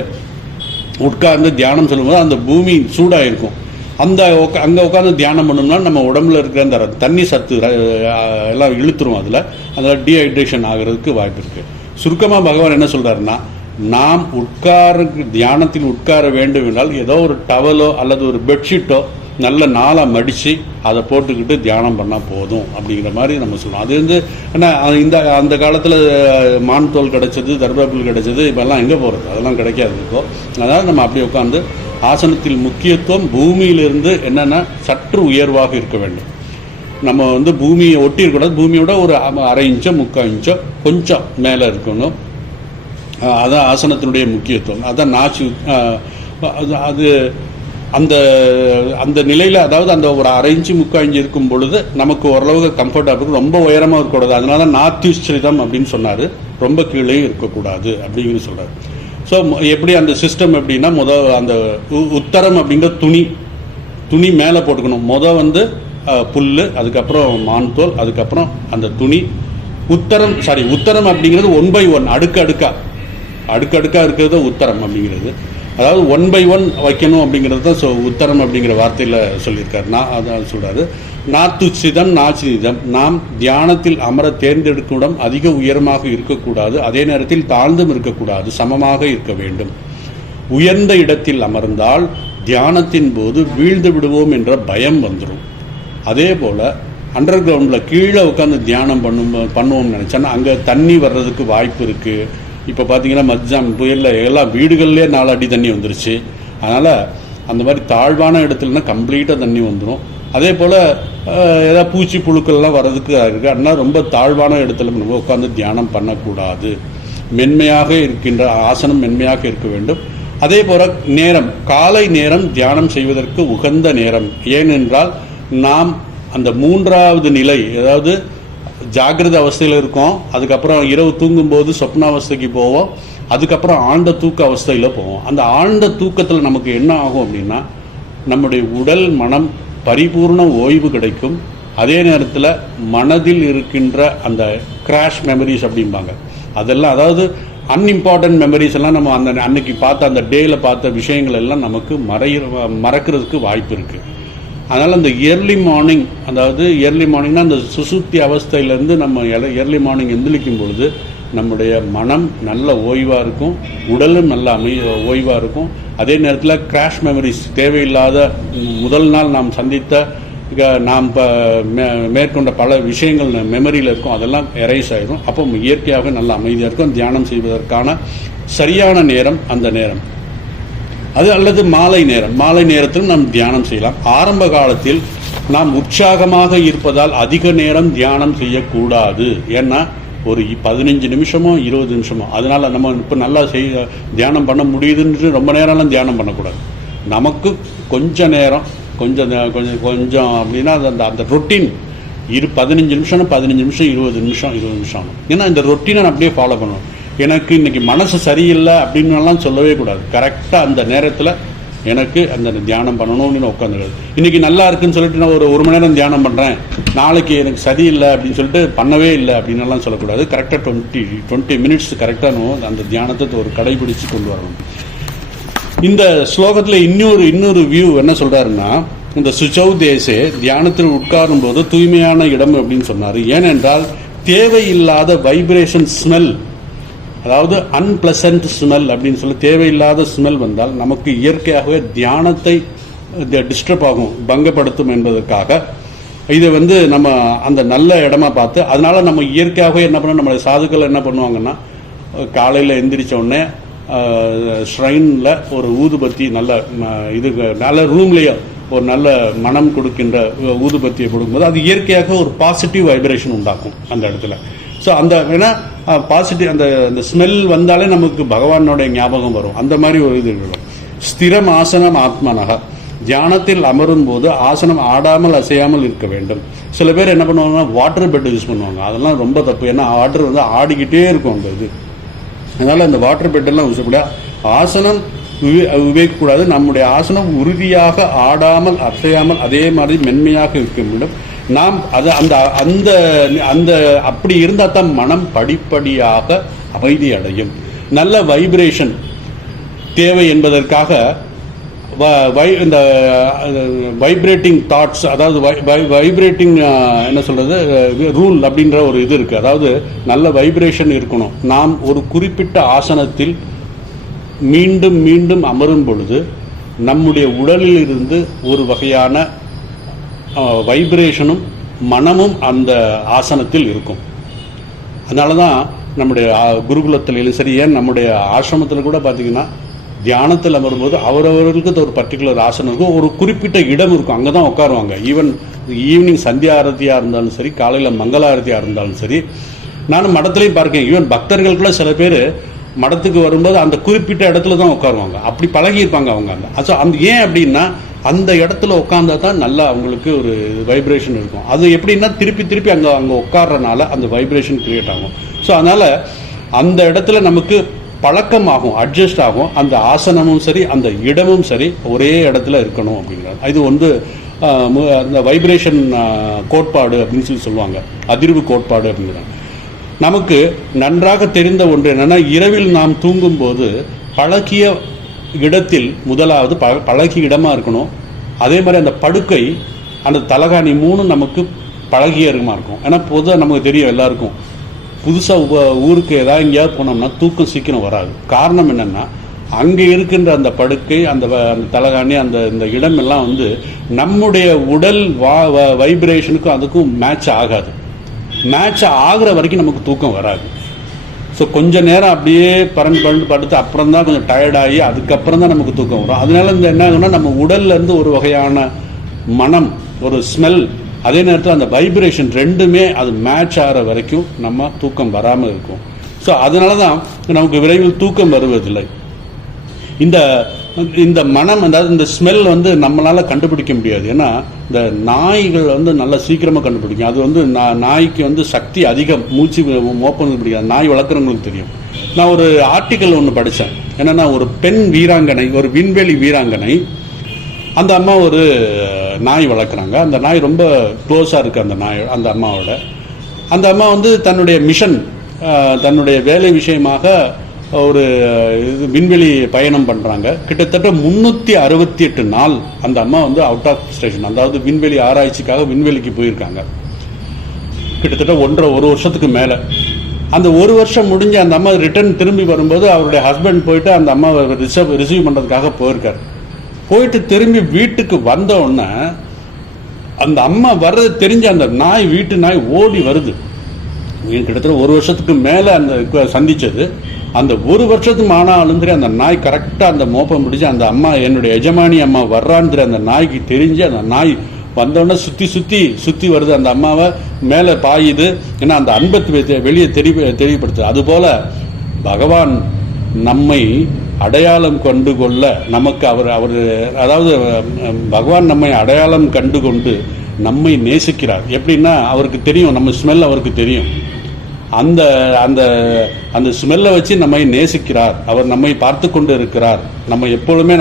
உட்கார்ந்து தியானம் சொல்லும்போது அந்த பூமி சூடாக இருக்கும். அங்கே உட்காந்து தியானம் பண்ணோம்னா நம்ம உடம்புல இருக்கிற அந்த தண்ணி சத்து எல்லாம் இழுத்துரும், அதில் டீஹைட்ரேஷன் ஆகிறதுக்கு வாய்ப்பு இருக்குது. சுருக்கமாக பகவான் என்ன சொல்கிறாருன்னா, நாம் தியானத்தில் உட்கார வேண்டும் என்றால் ஏதோ ஒரு டவலோ அல்லது ஒரு பெட்ஷீட்டோ நல்ல நாளாக மடித்து அதை போட்டுக்கிட்டு தியானம் பண்ணால் போதும் அப்படிங்கிற மாதிரி நம்ம சொல்லணும். அது ஏன்னா அந்த காலத்தில் மான் தோல் கிடைச்சது, தர்பப்புல் கிடைச்சது, இப்போல்லாம் எங்கே போகிறது, அதெல்லாம் கிடைக்காது இப்போ. அதனால் நம்ம அப்படி உட்காந்து ஆசனத்தில் முக்கியத்துவம் பூமியிலிருந்து என்னென்னா சற்று உயர்வாக இருக்க வேண்டும். நம்ம பூமியை ஒட்டி இருக்கக்கூடாது, பூமியோட ஒரு 1/2 இன்ச்சோ 3/4 இன்ச்சோ கொஞ்சம் மேலே இருக்கணும். அதான் ஆசனத்தினுடைய முக்கியத்துவம். அதான் அது அந்த நிலையில், அதாவது அந்த ஒரு 1/2 இன்ச்சு 3/4 இன்ச்சு இருக்கும் பொழுது நமக்கு ஓரளவுக்கு கம்ஃபர்டாக இருக்கும். ரொம்ப உயரமாக இருக்கக்கூடாது, அதனால தான் நாத்தியுஸ்ரிதம் அப்படின்னு சொன்னார், ரொம்ப கீழே இருக்கக்கூடாது அப்படிங்கிறது சொல்கிறார். ஸோ எப்படி அந்த சிஸ்டம் எப்படின்னா, அந்த உத்தரம் அப்படிங்கிற துணி மேலே போட்டுக்கணும். புல், அதுக்கப்புறம் மான்தோல், அதுக்கப்புறம் அந்த துணி. உத்தரம் அப்படிங்கிறது 1 by 1 அடுக்கடுக்காக இருக்கிறது உத்தரம் அப்படிங்கிறது. அதாவது 1 by 1 வைக்கணும் அப்படிங்கிறது தான் உத்தரம் அப்படிங்கிற வார்த்தையில் சொல்லியிருக்காரு. அதான் சொல்கிறாரு, நாத்துச்சிதம் நாச்சிதம். நாம் தியானத்தில் அமர தேர்ந்தெடுக்கும் அதிக உயரமாக இருக்கக்கூடாது, அதே நேரத்தில் தாழ்ந்தும் இருக்கக்கூடாது, சமமாக இருக்க வேண்டும். உயர்ந்த இடத்தில் அமர்ந்தால் தியானத்தின் போது வீழ்ந்து விடுவோம் என்ற பயம் வந்துடும். அதே போல் அண்டர் கிரவுண்டில் கீழே உட்காந்து தியானம் பண்ணுவோம்னு நினச்சோன்னா அங்கே தண்ணி வர்றதுக்கு வாய்ப்பு இருக்குது. இப்போ பார்த்தீங்கன்னா மச்சான் புயலில் எல்லாம் வீடுகள்லேயே 4 அடி தண்ணி வந்துருச்சு. அதனால் அந்த மாதிரி தாழ்வான இடத்துலனா கம்ப்ளீட்டாக தண்ணி வந்துடும். அதே போல் ஏதாவது பூச்சி புழுக்கள்லாம் வர்றதுக்கு இருக்குது. அதனால் ரொம்ப தாழ்வான இடத்துல நம்ம உட்காந்து தியானம் பண்ணக்கூடாது. மென்மையாக இருக்கின்ற ஆசனம் மென்மையாக இருக்க வேண்டும். அதே போல் காலை நேரம் தியானம் செய்வதற்கு உகந்த நேரம். ஏனென்றால் நாம் அந்த மூன்றாவது நிலை, அதாவது ஜாகிரத அவஸ்தையில் இருக்கோம், அதுக்கப்புறம் இரவு தூங்கும்போது சொப்னாவஸ்தைக்கு போவோம், அதுக்கப்புறம் ஆழ்ந்த தூக்க அவஸ்தையில் போவோம். அந்த ஆழ்ந்த தூக்கத்தில் நமக்கு என்ன ஆகும் அப்படின்னா, நம்முடைய உடல் மனம் பரிபூர்ண ஓய்வு கிடைக்கும். அதே நேரத்தில் மனதில் இருக்கின்ற அந்த கிராஷ் மெமரிஸ் அப்படிம்பாங்க, அதெல்லாம், அதாவது அன்இம்பார்ட்டன்ட் மெமரிஸ் எல்லாம் நம்ம அந்த அன்னைக்கு பார்த்த அந்த டேயில் பார்த்த விஷயங்கள் எல்லாம் நமக்கு மறக்கிறதுக்கு வாய்ப்பு இருக்குது. அதனால் அந்த இயர்லி மார்னிங், அதாவது இயர்லி மார்னிங்னா அந்த சுசுப்தி அவஸ்தையிலேருந்து நம்ம இயர்லி மார்னிங் எந்திரிக்கும் பொழுது நம்முடைய மனம் நல்ல ஓய்வாக இருக்கும், உடலும் நல்ல ஓய்வாக இருக்கும். அதே நேரத்தில் கிராஷ் மெமரிஸ், தேவையில்லாத முதல் நாள் நாம் சந்தித்த நாம் மேற்கொண்ட பல விஷயங்கள் மெமரியில் இருக்கும், அதெல்லாம் எரேஸ் ஆகிடும். அப்போ இயற்கையாக நல்ல அமைதியாக இருக்கும். தியானம் செய்வதற்கான சரியான நேரம் அந்த நேரம் அது, அல்லது மாலை நேரம். மாலை நேரத்திலும் நாம் தியானம் செய்யலாம். ஆரம்ப காலத்தில் நாம் உற்சாகமாக இருப்பதால் அதிக நேரம் தியானம் செய்யக்கூடாது. ஏன்னா ஒரு 15 நிமிஷமோ 20 நிமிஷமோ, அதனால் நம்ம இப்போ நல்லா தியானம் பண்ண முடியுதுன்னு ரொம்ப நேரம்லாம் தியானம் பண்ணக்கூடாது. நமக்கு கொஞ்ச நேரம், கொஞ்சம் அப்படின்னா அந்த ரொட்டீன் 15 நிமிஷம் 15 நிமிஷம் 20 நிமிஷம் 20 நிமிஷம் ஆகும். ஏன்னா இந்த ரொட்டீனை நான் அப்படியே ஃபாலோ பண்ணுவேன். எனக்கு இன்னைக்கு மனசு சரியில்லை அப்படின்னுலாம் சொல்லவே கூடாது. கரெக்டாக அந்த நேரத்தில் எனக்கு அந்த தியானம் பண்ணணும்னு உட்காந்துருக்காது. இன்றைக்கி நல்லா இருக்குன்னு சொல்லிட்டு நான் ஒரு மணி நேரம் தியானம் பண்ணுறேன், நாளைக்கு எனக்கு சரியில்லை அப்படின்னு சொல்லிட்டு பண்ணவே இல்லை அப்படின்னுலாம் சொல்லக்கூடாது. கரெக்டாக 20 மினிட்ஸ் கரெக்டாக அந்த தியானத்தை ஒரு கடைபிடிச்சு கொண்டு வரணும். இந்த ஸ்லோகத்தில் இன்னொரு வியூ என்ன சொல்கிறாருன்னா, இந்த சுச்சௌ தேசே தியானத்தில் உட்காரும் போது தூய்மையான இடம் அப்படின்னு சொன்னார். ஏனென்றால் தேவையில்லாத வைப்ரேஷன் ஸ்மெல், அதாவது அன்பிளசன்ட் ஸ்மெல் அப்படின்னு சொல்லி தேவையில்லாத ஸ்மெல் வந்தால் நமக்கு இயற்கையாகவே தியானத்தை டிஸ்டர்ப் ஆகும், பங்கப்படுத்தும் என்பதற்காக இதை நம்ம அந்த நல்ல இடமா பார்த்து, அதனால நம்ம இயற்கையாகவே என்ன பண்ணோம், நம்மளுடைய சாதுக்கள் என்ன பண்ணுவாங்கன்னா, காலையில் எந்திரிச்ச உடனே ஷ்ரைனில் ஒரு ஊதுபத்தி நல்ல ரூம்லேயே ஒரு நல்ல மனம் கொடுக்கின்ற ஊதுபத்தியை கொடுக்கும்போது அது இயற்கையாக ஒரு பாசிட்டிவ் வைப்ரேஷன் உண்டாக்கும் அந்த இடத்துல. ஸோ அந்த ஏன்னா பாசிட்டிவ் அந்த ஸ்மெல் வந்தாலே நமக்கு பகவானோடைய ஞாபகம் வரும். அந்த மாதிரி ஒரு இது இருக்கும். ஸ்திரம் ஆசனம் ஆத்மனக, தியானத்தில் அமரும் போது ஆசனம் ஆடாமல் அசையாமல் இருக்க வேண்டும். சில பேர் என்ன பண்ணுவாங்கன்னா வாட்டர் பெட் யூஸ் பண்ணுவாங்க, அதெல்லாம் ரொம்ப தப்பு. ஏன்னா வாட்டர் ஆடிக்கிட்டே இருக்கும் அந்த இது. அதனால் அந்த வாட்டர் பெட்டெல்லாம் யூஸ் பண்ண ஆசனம் உபயோகிக்கக்கூடாது. நம்முடைய ஆசனம் உறுதியாக ஆடாமல் அசையாமல் அதே மாதிரி மென்மையாக இருக்க வேண்டும். நாம் அது அந்த அந்த அந்த அப்படி இருந்தால் தான் மனம் படிப்படியாக அமைதி அடையும். நல்ல வைப்ரேஷன் தேவை என்பதற்காக இந்த வைப்ரேட்டிங் தாட்ஸ், அதாவது வைப்ரேட்டிங் என்ன சொல்கிறது ரூல் அப்படின்ற ஒரு இது இருக்குது. அதாவது நல்ல வைப்ரேஷன் இருக்கணும். நாம் ஒரு குறிப்பிட்ட ஆசனத்தில் மீண்டும் மீண்டும் அமரும் பொழுது நம்முடைய உடலில் இருந்து ஒரு வகையான வைப்ரேஷனும் மனமும் அந்த ஆசனத்தில் இருக்கும். அதனால தான் நம்முடைய குருகுலத்திலும் சரி, ஏன் நம்முடைய ஆசிரமத்தில் கூட பார்த்தீங்கன்னா தியானத்தில் அமரும்போது அவரவர்களுக்கு ஒரு பர்டிகுலர் ஆசனம் இருக்கும், ஒரு குறிப்பிட்ட இடம் இருக்கும், அங்கே தான் உட்காருவாங்க. ஈவினிங் சந்தியா ஆரத்தியாக இருந்தாலும் சரி, காலையில் மங்கள ஆரத்தியாக இருந்தாலும் சரி, நானும் மடத்துலையும் பார்க்கேன். ஈவன் பக்தர்களுக்குள்ள சில பேர் மடத்துக்கு வரும்போது அந்த குறிப்பிட்ட இடத்துல தான் உட்காருவாங்க. அப்படி பழகியிருப்பாங்க அவங்க. அந்த ஏன் அப்படின்னா அந்த இடத்துல உட்காந்தா தான் நல்லா அவங்களுக்கு ஒரு வைப்ரேஷன் இருக்கும். அது எப்படின்னா திருப்பி அங்கே உட்கார்றனால அந்த வைப்ரேஷன் கிரியேட் ஆகும். ஸோ அதனால் அந்த இடத்துல நமக்கு பழக்கமாகும், அட்ஜஸ்ட் ஆகும். அந்த ஆசனமும் சரி அந்த இடமும் சரி ஒரே இடத்துல இருக்கணும் அப்படிங்கிறார். இது அந்த வைப்ரேஷன் கோட்பாடு அப்படின்னு சொல்லுவாங்க, அதிர்வு கோட்பாடு அப்படிங்கிறாங்க. நமக்கு நன்றாக தெரிந்த ஒன்று என்னன்னா, இரவில் நாம் தூங்கும்போது பழகிய இடத்தில் முதலாவது பழகிய இடமா இருக்கணும். அதே மாதிரி அந்த படுக்கை, அந்த தலகாணி 3 நமக்கு பழகிய இடமா இருக்கும். ஏன்னா பொதுவாக நமக்கு தெரியும் எல்லாருக்கும், புதுசாக ஊருக்கு ஏதாவது எங்கேயாவது போனோம்னா தூக்கம் சீக்கிரம் வராது. காரணம் என்னென்னா, அங்கே இருக்கின்ற அந்த படுக்கை, அந்த தலகாணி, இந்த இடம் எல்லாம் நம்முடைய உடல் வைப்ரேஷனுக்கும் அதுக்கும் மேட்ச் ஆகாது. மேட்ச் ஆகிற வரைக்கும் நமக்கு தூக்கம் வராது. ஸோ கொஞ்சம் நேரம் அப்படியே பரண்டு படுத்து அப்புறம் தான் கொஞ்சம் டயர்டாகி அதுக்கப்புறம் தான் நமக்கு தூக்கம் வரும். அதனால என்ன ஆகுன்னா, நம்ம உடல்லேருந்து ஒரு வகையான மனம், ஒரு ஸ்மெல், அதே நேரத்தில் அந்த வைப்ரேஷன் ரெண்டுமே அது மேட்ச் ஆகிற வரைக்கும் நம்ம தூக்கம் வராமல் இருக்கும். ஸோ அதனால தான் நமக்கு விரைவில் தூக்கம் வருவதில்லை. இந்த இந்த மனம், அதாவது இந்த ஸ்மெல் வந்து நம்மளால் கண்டுபிடிக்க முடியாது. ஏன்னா இந்த நாய்கள் வந்து நல்லா சீக்கிரமாக கண்டுபிடிக்கும். அது வந்து நாய்க்கு வந்து சக்தி அதிகம், மூச்சு மோப்பம் பிடிக்காது. நாய் வளர்க்குறவங்களுக்கு தெரியும். நான் ஒரு ஆர்டிக்கல் ஒன்று படித்தேன். என்னென்னா, ஒரு பெண் வீராங்கனை, ஒரு விண்வெளி வீராங்கனை, அந்த அம்மா ஒரு நாய் வளர்க்குறாங்க. அந்த நாய் ரொம்ப க்ளோஸாக இருக்குது அந்த நாய், அந்த அம்மாவோட. அந்த அம்மா வந்து தன்னுடைய மிஷன், தன்னுடைய வேலை விஷயமாக ஒரு விண்வெளி பயணம் பண்ணுறாங்க. கிட்டத்தட்ட 368 நாள் அந்த அம்மா வந்து அவுட் ஆஃப் ஸ்டேஷன், அதாவது விண்வெளி ஆராய்ச்சிக்காக விண்வெளிக்கு போயிருக்காங்க. கிட்டத்தட்ட ஒரு வருஷத்துக்கு மேலே. அந்த ஒரு வருஷம் முடிஞ்சு அந்த அம்மா ரிட்டர்ன் திரும்பி வரும்போது அவருடைய ஹஸ்பண்ட் போயிட்டு அந்த அம்மாவை ரிசீவ் பண்ணுறதுக்காக போயிருக்கார். போயிட்டு திரும்பி வீட்டுக்கு வந்த உடனே அந்த அம்மா வர்றது தெரிஞ்ச அந்த நாய், வீட்டு நாய் ஓடி வருது. கிட்டத்தட்ட ஒரு வருஷத்துக்கு மேலே அந்த சந்திச்சது. அந்த ஒரு வருஷத்துக்கு ஆனாலும் சரி அந்த நாய் கரெக்டாக அந்த மோப்பம் பிடிச்சி அந்த அம்மா, என்னுடைய எஜமானி அம்மா வர்றான்னு சரி அந்த நாய்க்கு தெரிஞ்சு அந்த நாய் வந்தோடனே சுற்றி வருது, அந்த அம்மாவை மேலே பாயுது. ஏன்னா அந்த அன்பை வெளியே தெரியப்படுத்துது. அதுபோல் பகவான் நம்மை அடையாளம் கண்டு கொள்ள நமக்கு அவர் அதாவது பகவான் நம்மை அடையாளம் கண்டு கொண்டு நம்மை நேசிக்கிறார். எப்படின்னா, அவருக்கு தெரியும் நம்ம ஸ்மெல், அவருக்கு தெரியும். அந்த அந்த அந்த ஸ்மெல்லை வச்சு நம்மை நேசிக்கிறார். அவர் நம்மை பார்த்து கொண்டு இருக்கிறார். நம்ம எப்பொழுதுமே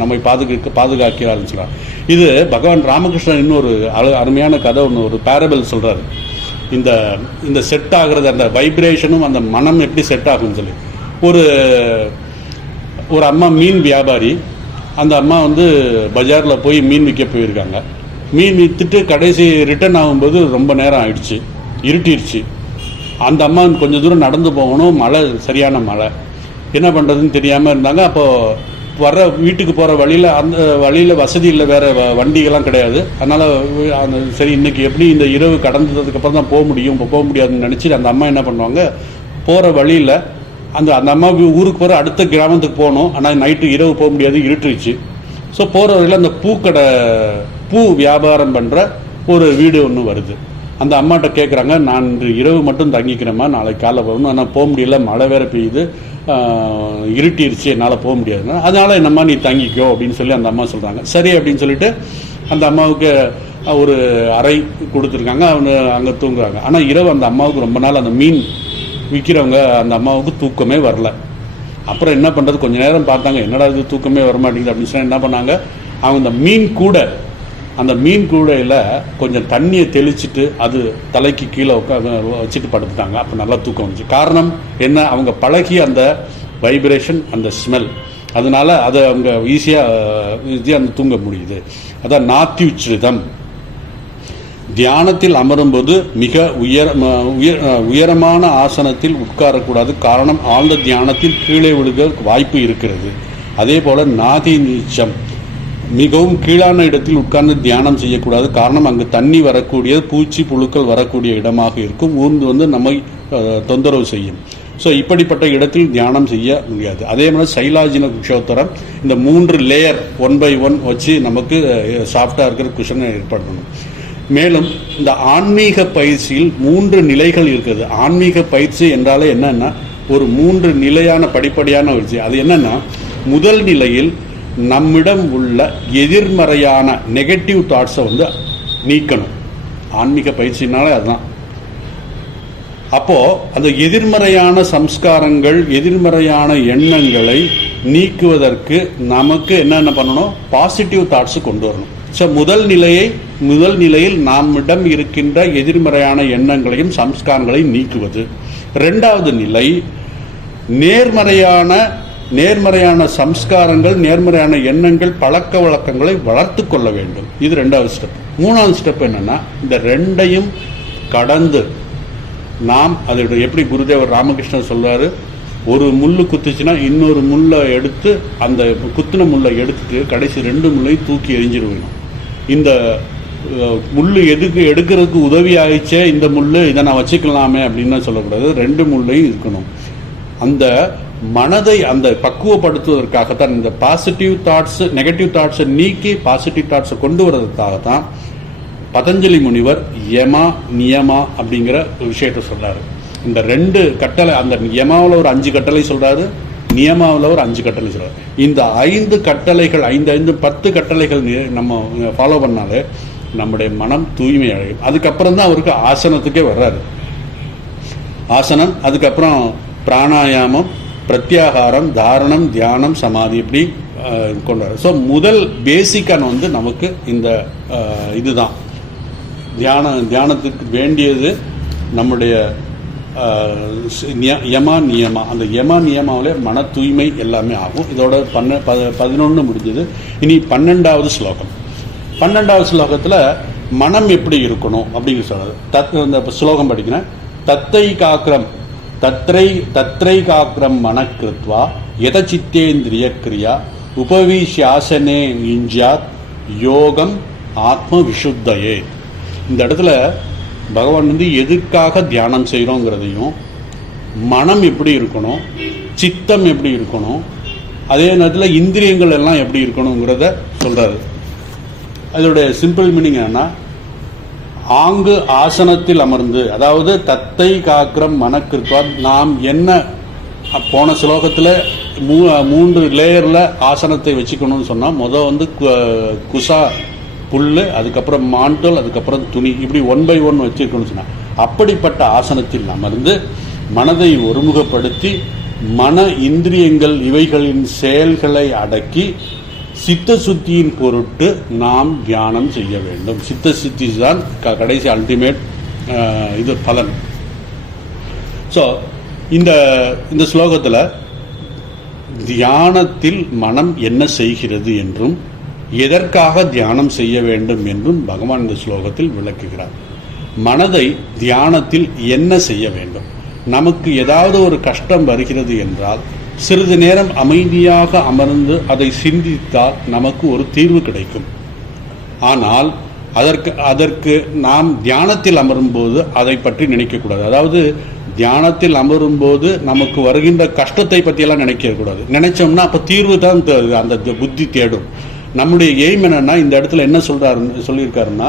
நம்மை பாதுகாக்கிறார்னு சொல்றார். இது பகவான் ராமகிருஷ்ணன் இன்னொரு அருமையான கதை ஒன்று, ஒரு பேரபிள் சொல்றாரு. இந்த செட் ஆகுறது, அந்த வைப்ரேஷனும் அந்த மனம் எப்படி செட் ஆகும்னு சொல்லி. ஒரு அம்மா மீன் வியாபாரி. அந்த அம்மா வந்து பஜாரில் போய் மீன் விற்க போயிருக்காங்க. மீன் விற்றுட்டு கடைசி ரிட்டர்ன் ஆகும்போது ரொம்ப நேரம் ஆயிடுச்சு, இருட்டிடுச்சு. அந்த அம்மா கொஞ்சம் தூரம் நடந்து போகணும், மழை, சரியான மழை. என்ன பண்ணுறதுன்னு தெரியாமல் இருந்தாங்க. அப்போது வீட்டுக்கு போகிற வழியில், அந்த வழியில் வசதி இல்லை, வேறு வண்டிகள்லாம் கிடையாது. அதனால் சரி இன்றைக்கி எப்படி இந்த இரவு கடந்ததுக்கப்புறம் தான் போக முடியும், இப்போ போக முடியாதுன்னு நினச்சிட்டு அந்த அம்மா என்ன பண்ணுவாங்க, போகிற வழியில் அந்த அம்மா ஊருக்கு போகிற அடுத்த கிராமத்துக்கு போகணும். ஆனால் நைட்டு இரவு போக முடியாது, இருட்டுருச்சு. ஸோ போகிற வழியில் அந்த பூ வியாபாரம் பண்ணுற ஒரு வீடு ஒன்று வருது. அந்த அம்மாட்ட கேட்குறாங்க, நான் இன்று இரவு மட்டும் தங்கிக்கிறேம்மா, நாளைக்கு காலைல போகணும், ஆனால் போக முடியல, மழை வேறு பெய்யுது, இருட்டிருச்சு, என்னால் போக முடியாதுன்னா, அதனால் என்னம்மா நீ தங்கிக்கோ அப்படின்னு சொல்லி அந்த அம்மா சொல்கிறாங்க. சரி அப்படின்னு சொல்லிட்டு அந்த அம்மாவுக்கு ஒரு அறை கொடுத்துருக்காங்க. அவங்க அங்கே தூங்குறாங்க. ஆனால் இரவு அந்த அம்மாவுக்கு ரொம்ப நாள், அந்த மீன் விற்கிறவங்க அந்த அம்மாவுக்கு தூக்கமே வரல. அப்புறம் என்ன பண்ணுறது, கொஞ்சம் நேரம் பார்த்தாங்க, என்னடா இது தூக்கமே வரமாட்டேங்குது அப்படின்னு சொல்லி என்ன பண்ணாங்க, அவங்க அந்த மீன் கூடையில் கொஞ்சம் தண்ணியை தெளிச்சுட்டு அது தலைக்கு கீழே வச்சுட்டு படுத்துட்டாங்க. அப்போ நல்லா தூக்கம் வந்துச்சு. காரணம் என்ன, அவங்க பழகி அந்த வைப்ரேஷன், அந்த ஸ்மெல், அதனால அதை அவங்க ஈஸியாக அந்த தூங்க முடியுது. அதான் நாத்தியுச்சிதம். தியானத்தில் அமரும்போது மிக உயரமான ஆசனத்தில் உட்காரக்கூடாது. காரணம், ஆழ்ந்த தியானத்தில் கீழே விழுக வாய்ப்பு இருக்கிறது. அதே போல நாதி நீச்சம், மிகவும் கீழான இடத்தில் உட்கார்ந்து தியானம் செய்யக்கூடாது. காரணம், அங்கு தண்ணி வரக்கூடிய, பூச்சி புழுக்கள் வரக்கூடிய இடமாக இருக்கும். ஊர்ந்து வந்து நம்மை தொந்தரவு செய்யும். ஸோ இப்படிப்பட்ட இடத்தில் தியானம் செய்ய முடியாது. அதே மாதிரி சைலாஜின குஷோத்தரம், இந்த 3 லேயர் 1 by 1 வச்சு நமக்கு சாஃப்டாக இருக்கிற குஷனை ஏற்படுத்தணும். மேலும் இந்த ஆன்மீக பயிற்சியில் 3 நிலைகள் இருக்குது. ஆன்மீக பயிற்சி என்றாலே என்னன்னா, ஒரு 3 நிலையான படிப்படியான பயிற்சி. அது என்னன்னா, முதல் நிலையில் நம்மிடம் உள்ள எதிர்மறையான நெகட்டிவ் தாட்ஸை வந்து நீக்கணும். ஆன்மீக பயிற்சினாலே அதுதான். அப்போ அந்த எதிர்மறையான சம்ஸ்காரங்கள், எதிர்மறையான எண்ணங்களை நீக்குவதற்கு நமக்கு என்னென்ன பண்ணணும், பாசிட்டிவ் தாட்ஸு கொண்டு வரணும். ஸோ முதல் நிலையில் நம்மிடம் இருக்கின்ற எதிர்மறையான எண்ணங்களையும் சம்ஸ்காரங்களையும் நீக்குவது. 2வது நிலை, நேர்மறையான சம்ஸ்காரங்கள், நேர்மறையான எண்ணங்கள், பழக்க வழக்கங்களை வளர்த்து கொள்ள வேண்டும். இது 2வது ஸ்டெப். 3வது ஸ்டெப் என்னன்னா, இந்த 2ஐயும் கடந்து நாம் அதோட, எப்படி குருதேவர் ராமகிருஷ்ணன் சொல்றாரு, ஒரு முள்ளு குத்துச்சுன்னா இன்னொரு முள்ளை எடுத்து, அந்த குத்துன முள்ளை எடுத்துட்டு கடைசி 2 முள்ளையும் தூக்கி எரிஞ்சிருவேணும். இந்த முள்ளு எடுக்கிறதுக்கு உதவி ஆயிடுச்சே இந்த முள்ளு, இதை நான் வச்சுக்கலாமே அப்படின்னு சொல்லக்கூடாது. 2 முள்ளையும் இருக்கணும். அந்த மனதை அந்த பக்குவப்படுத்துவதற்காகத்தான், இந்த பாசிட்டிவ் தாட்ஸ், நெகட்டிவ் தாட்ஸை நீக்கி பாசிட்டிவ் தாட்ஸை கொண்டு வர்றதுக்காகத்தான் பதஞ்சலி முனிவர் யமா நியமா அப்படிங்கிற விஷயத்த சொல்றாரு. இந்த 2 கட்டளை, அந்த யமாவில் ஒரு 5 கட்டளை சொல்றாரு, நியமாவில் ஒரு 5 கட்டளை சொல்கிறார். இந்த 5 கட்டளைகள் 10 கட்டளைகள் நம்ம ஃபாலோ பண்ணாலே நம்முடைய மனம் தூய்மை அடையும். அதுக்கப்புறம் தான் அவருக்கு ஆசனத்துக்கே வர்றாரு. ஆசனம், அதுக்கப்புறம் பிராணாயாமம், பிரத்யாகாரம், தாரணம், தியானம், சமாதி, இப்படி கொண்டாரு. ஸோ முதல் பேசிக்கான நமக்கு இந்த இதுதான் தியானத்துக்கு வேண்டியது. நம்முடைய யமா நியமா, அந்த யமா நியமாவிலே மன தூய்மை எல்லாமே ஆகும். இதோட 11 முடிஞ்சது. இனி 12வது ஸ்லோகம். 12வது ஸ்லோகத்தில் மனம் எப்படி இருக்கணும் அப்படிங்கிற சொல்றது. இந்த ஸ்லோகம் படிக்கிறேன். தத்ரை காக்கிரம் மனக்கிருத்வா யதசித்தேந்திரிய கிரியா உபவிஷாசனே யுஞ்சாத் யோகம் ஆத்ம விசுத்தையே. இந்த இடத்துல பகவான் எதுக்காக தியானம் செய்கிறோங்கிறதையும், மனம் எப்படி இருக்கணும், சித்தம் எப்படி இருக்கணும், அதே நேரத்தில் இந்திரியங்கள் எல்லாம் எப்படி இருக்கணுங்கிறத சொல்கிறாரு. அதோடைய சிம்பிள் மீனிங் என்னன்னா, ஆங்கு ஆசனத்தில் அமர்ந்து, அதாவது தத்தை காக்கிரம் மனக்கிருத்வா, நாம் என்ன போன ஸ்லோகத்தில் 3 லேயரில் ஆசனத்தை வச்சுக்கணும்னு சொன்னால், குசா புல், அதுக்கப்புறம் மாண்டல், அதுக்கப்புறம் துணி, இப்படி 1 by 1 வச்சிருக்கணும்னு சொன்னால், அப்படிப்பட்ட ஆசனத்தில் அமர்ந்து மனதை ஒருமுகப்படுத்தி மன இந்திரியங்கள் இவைகளின் செயல்களை அடக்கி சித்த சுத்தியின் பொருட்டு நாம் தியானம் செய்ய வேண்டும். சித்த சுத்தி தான் கடைசி அல்டிமேட் பலன். ஸோ இந்த ஸ்லோகத்தில் தியானத்தில் மனம் என்ன செய்கிறது என்றும் எதற்காக தியானம் செய்ய வேண்டும் என்றும் பகவான் இந்த ஸ்லோகத்தில் விளக்குகிறார். மனதை தியானத்தில் என்ன செய்ய வேண்டும்? நமக்கு ஏதாவது ஒரு கஷ்டம் வருகிறது என்றால் சிறிது நேரம் அமைதியாக அமர்ந்து அதை சிந்தித்தால் நமக்கு ஒரு தீர்வு கிடைக்கும். ஆனால் அதற்கு நாம் தியானத்தில் அமரும்போது அதை பற்றி நினைக்கக்கூடாது. அதாவது தியானத்தில் அமரும்போது நமக்கு வருகின்ற கஷ்டத்தை பற்றியெல்லாம் நினைக்கக்கூடாது. நினைச்சோம்னா அப்போ தீர்வு தான் அந்த புத்தி தேடும். நம்முடைய எய்ம் என்னன்னா, இந்த இடத்துல என்ன சொல்லியிருக்காருன்னா,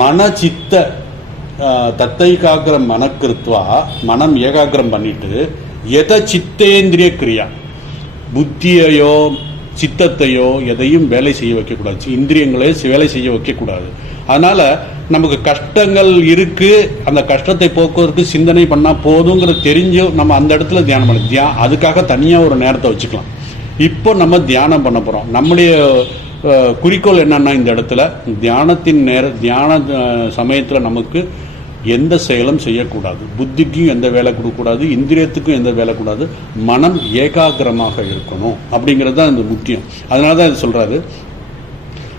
மனச்சித்த தத்தை காக்கிரம் மனக்கிருத்வா, மனம் ஏகாகிரம் பண்ணிட்டு எத சித்தேந்திரிய கிரியா, புத்தியையோ சித்தத்தையோ எதையும் வேலை செய்ய வைக்கக்கூடாது, இந்திரியங்களே வேலை செய்ய வைக்கக்கூடாது. அதனால நமக்கு கஷ்டங்கள் இருக்கு, அந்த கஷ்டத்தை போக்குவதற்கு சிந்தனை பண்ணால் போதுங்கிற தெரிஞ்சு நம்ம அந்த இடத்துல தியானம் பண்ண அதுக்காக தனியாக ஒரு நேரத்தை வச்சுக்கலாம். இப்போ நம்ம தியானம் பண்ண போகிறோம். நம்முடைய குறிக்கோள் என்னன்னா, இந்த இடத்துல தியான சமயத்தில் நமக்கு எந்த செயலும் செய்யக்கூடாது, புத்திக்கும் எந்த வேலை கொடுக்கக்கூடாது, இந்திரியத்துக்கும் எந்த வேலை கூடாது, மனம் ஏகாகிரமாக இருக்கணும் அப்படிங்கிறது தான் இந்த முக்கியம். அதனால தான் இது சொல்றாரு.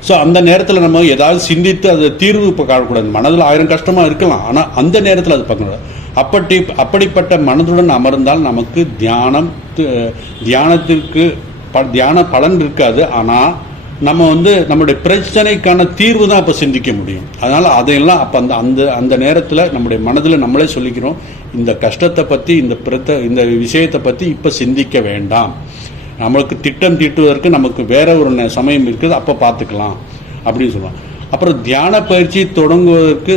ஸோ அந்த நேரத்தில் நம்ம ஏதாவது சிந்தித்து அதை தீர்வு இப்போ காணக்கூடாது. மனதில் 1000 கஷ்டமாக இருக்கலாம், ஆனால் அந்த நேரத்தில் அது பார்க்கக்கூடாது. அப்படிப்பட்ட மனதுடன் அமர்ந்தால் நமக்கு தியானத்திற்கு தியான பலன் இருக்காது. ஆனால் நம்ம நம்முடைய பிரச்சனைக்கான தீர்வு தான் அப்போ சிந்திக்க முடியும். அதனால் அதையெல்லாம் அப்போ அந்த நேரத்தில் நம்முடைய மனதில் நம்மளே சொல்லிக்கிறோம், இந்த கஷ்டத்தை பற்றி இந்த விஷயத்தை பற்றி இப்போ சிந்திக்க வேண்டாம், நம்மளுக்கு திட்டம் தீட்டுவதற்கு நமக்கு வேற ஒரு சமயம் இருக்குது, அப்போ பார்த்துக்கலாம் அப்படின்னு சொல்லுவாங்க. அப்புறம் தியான பயிற்சி தொடங்குவதற்கு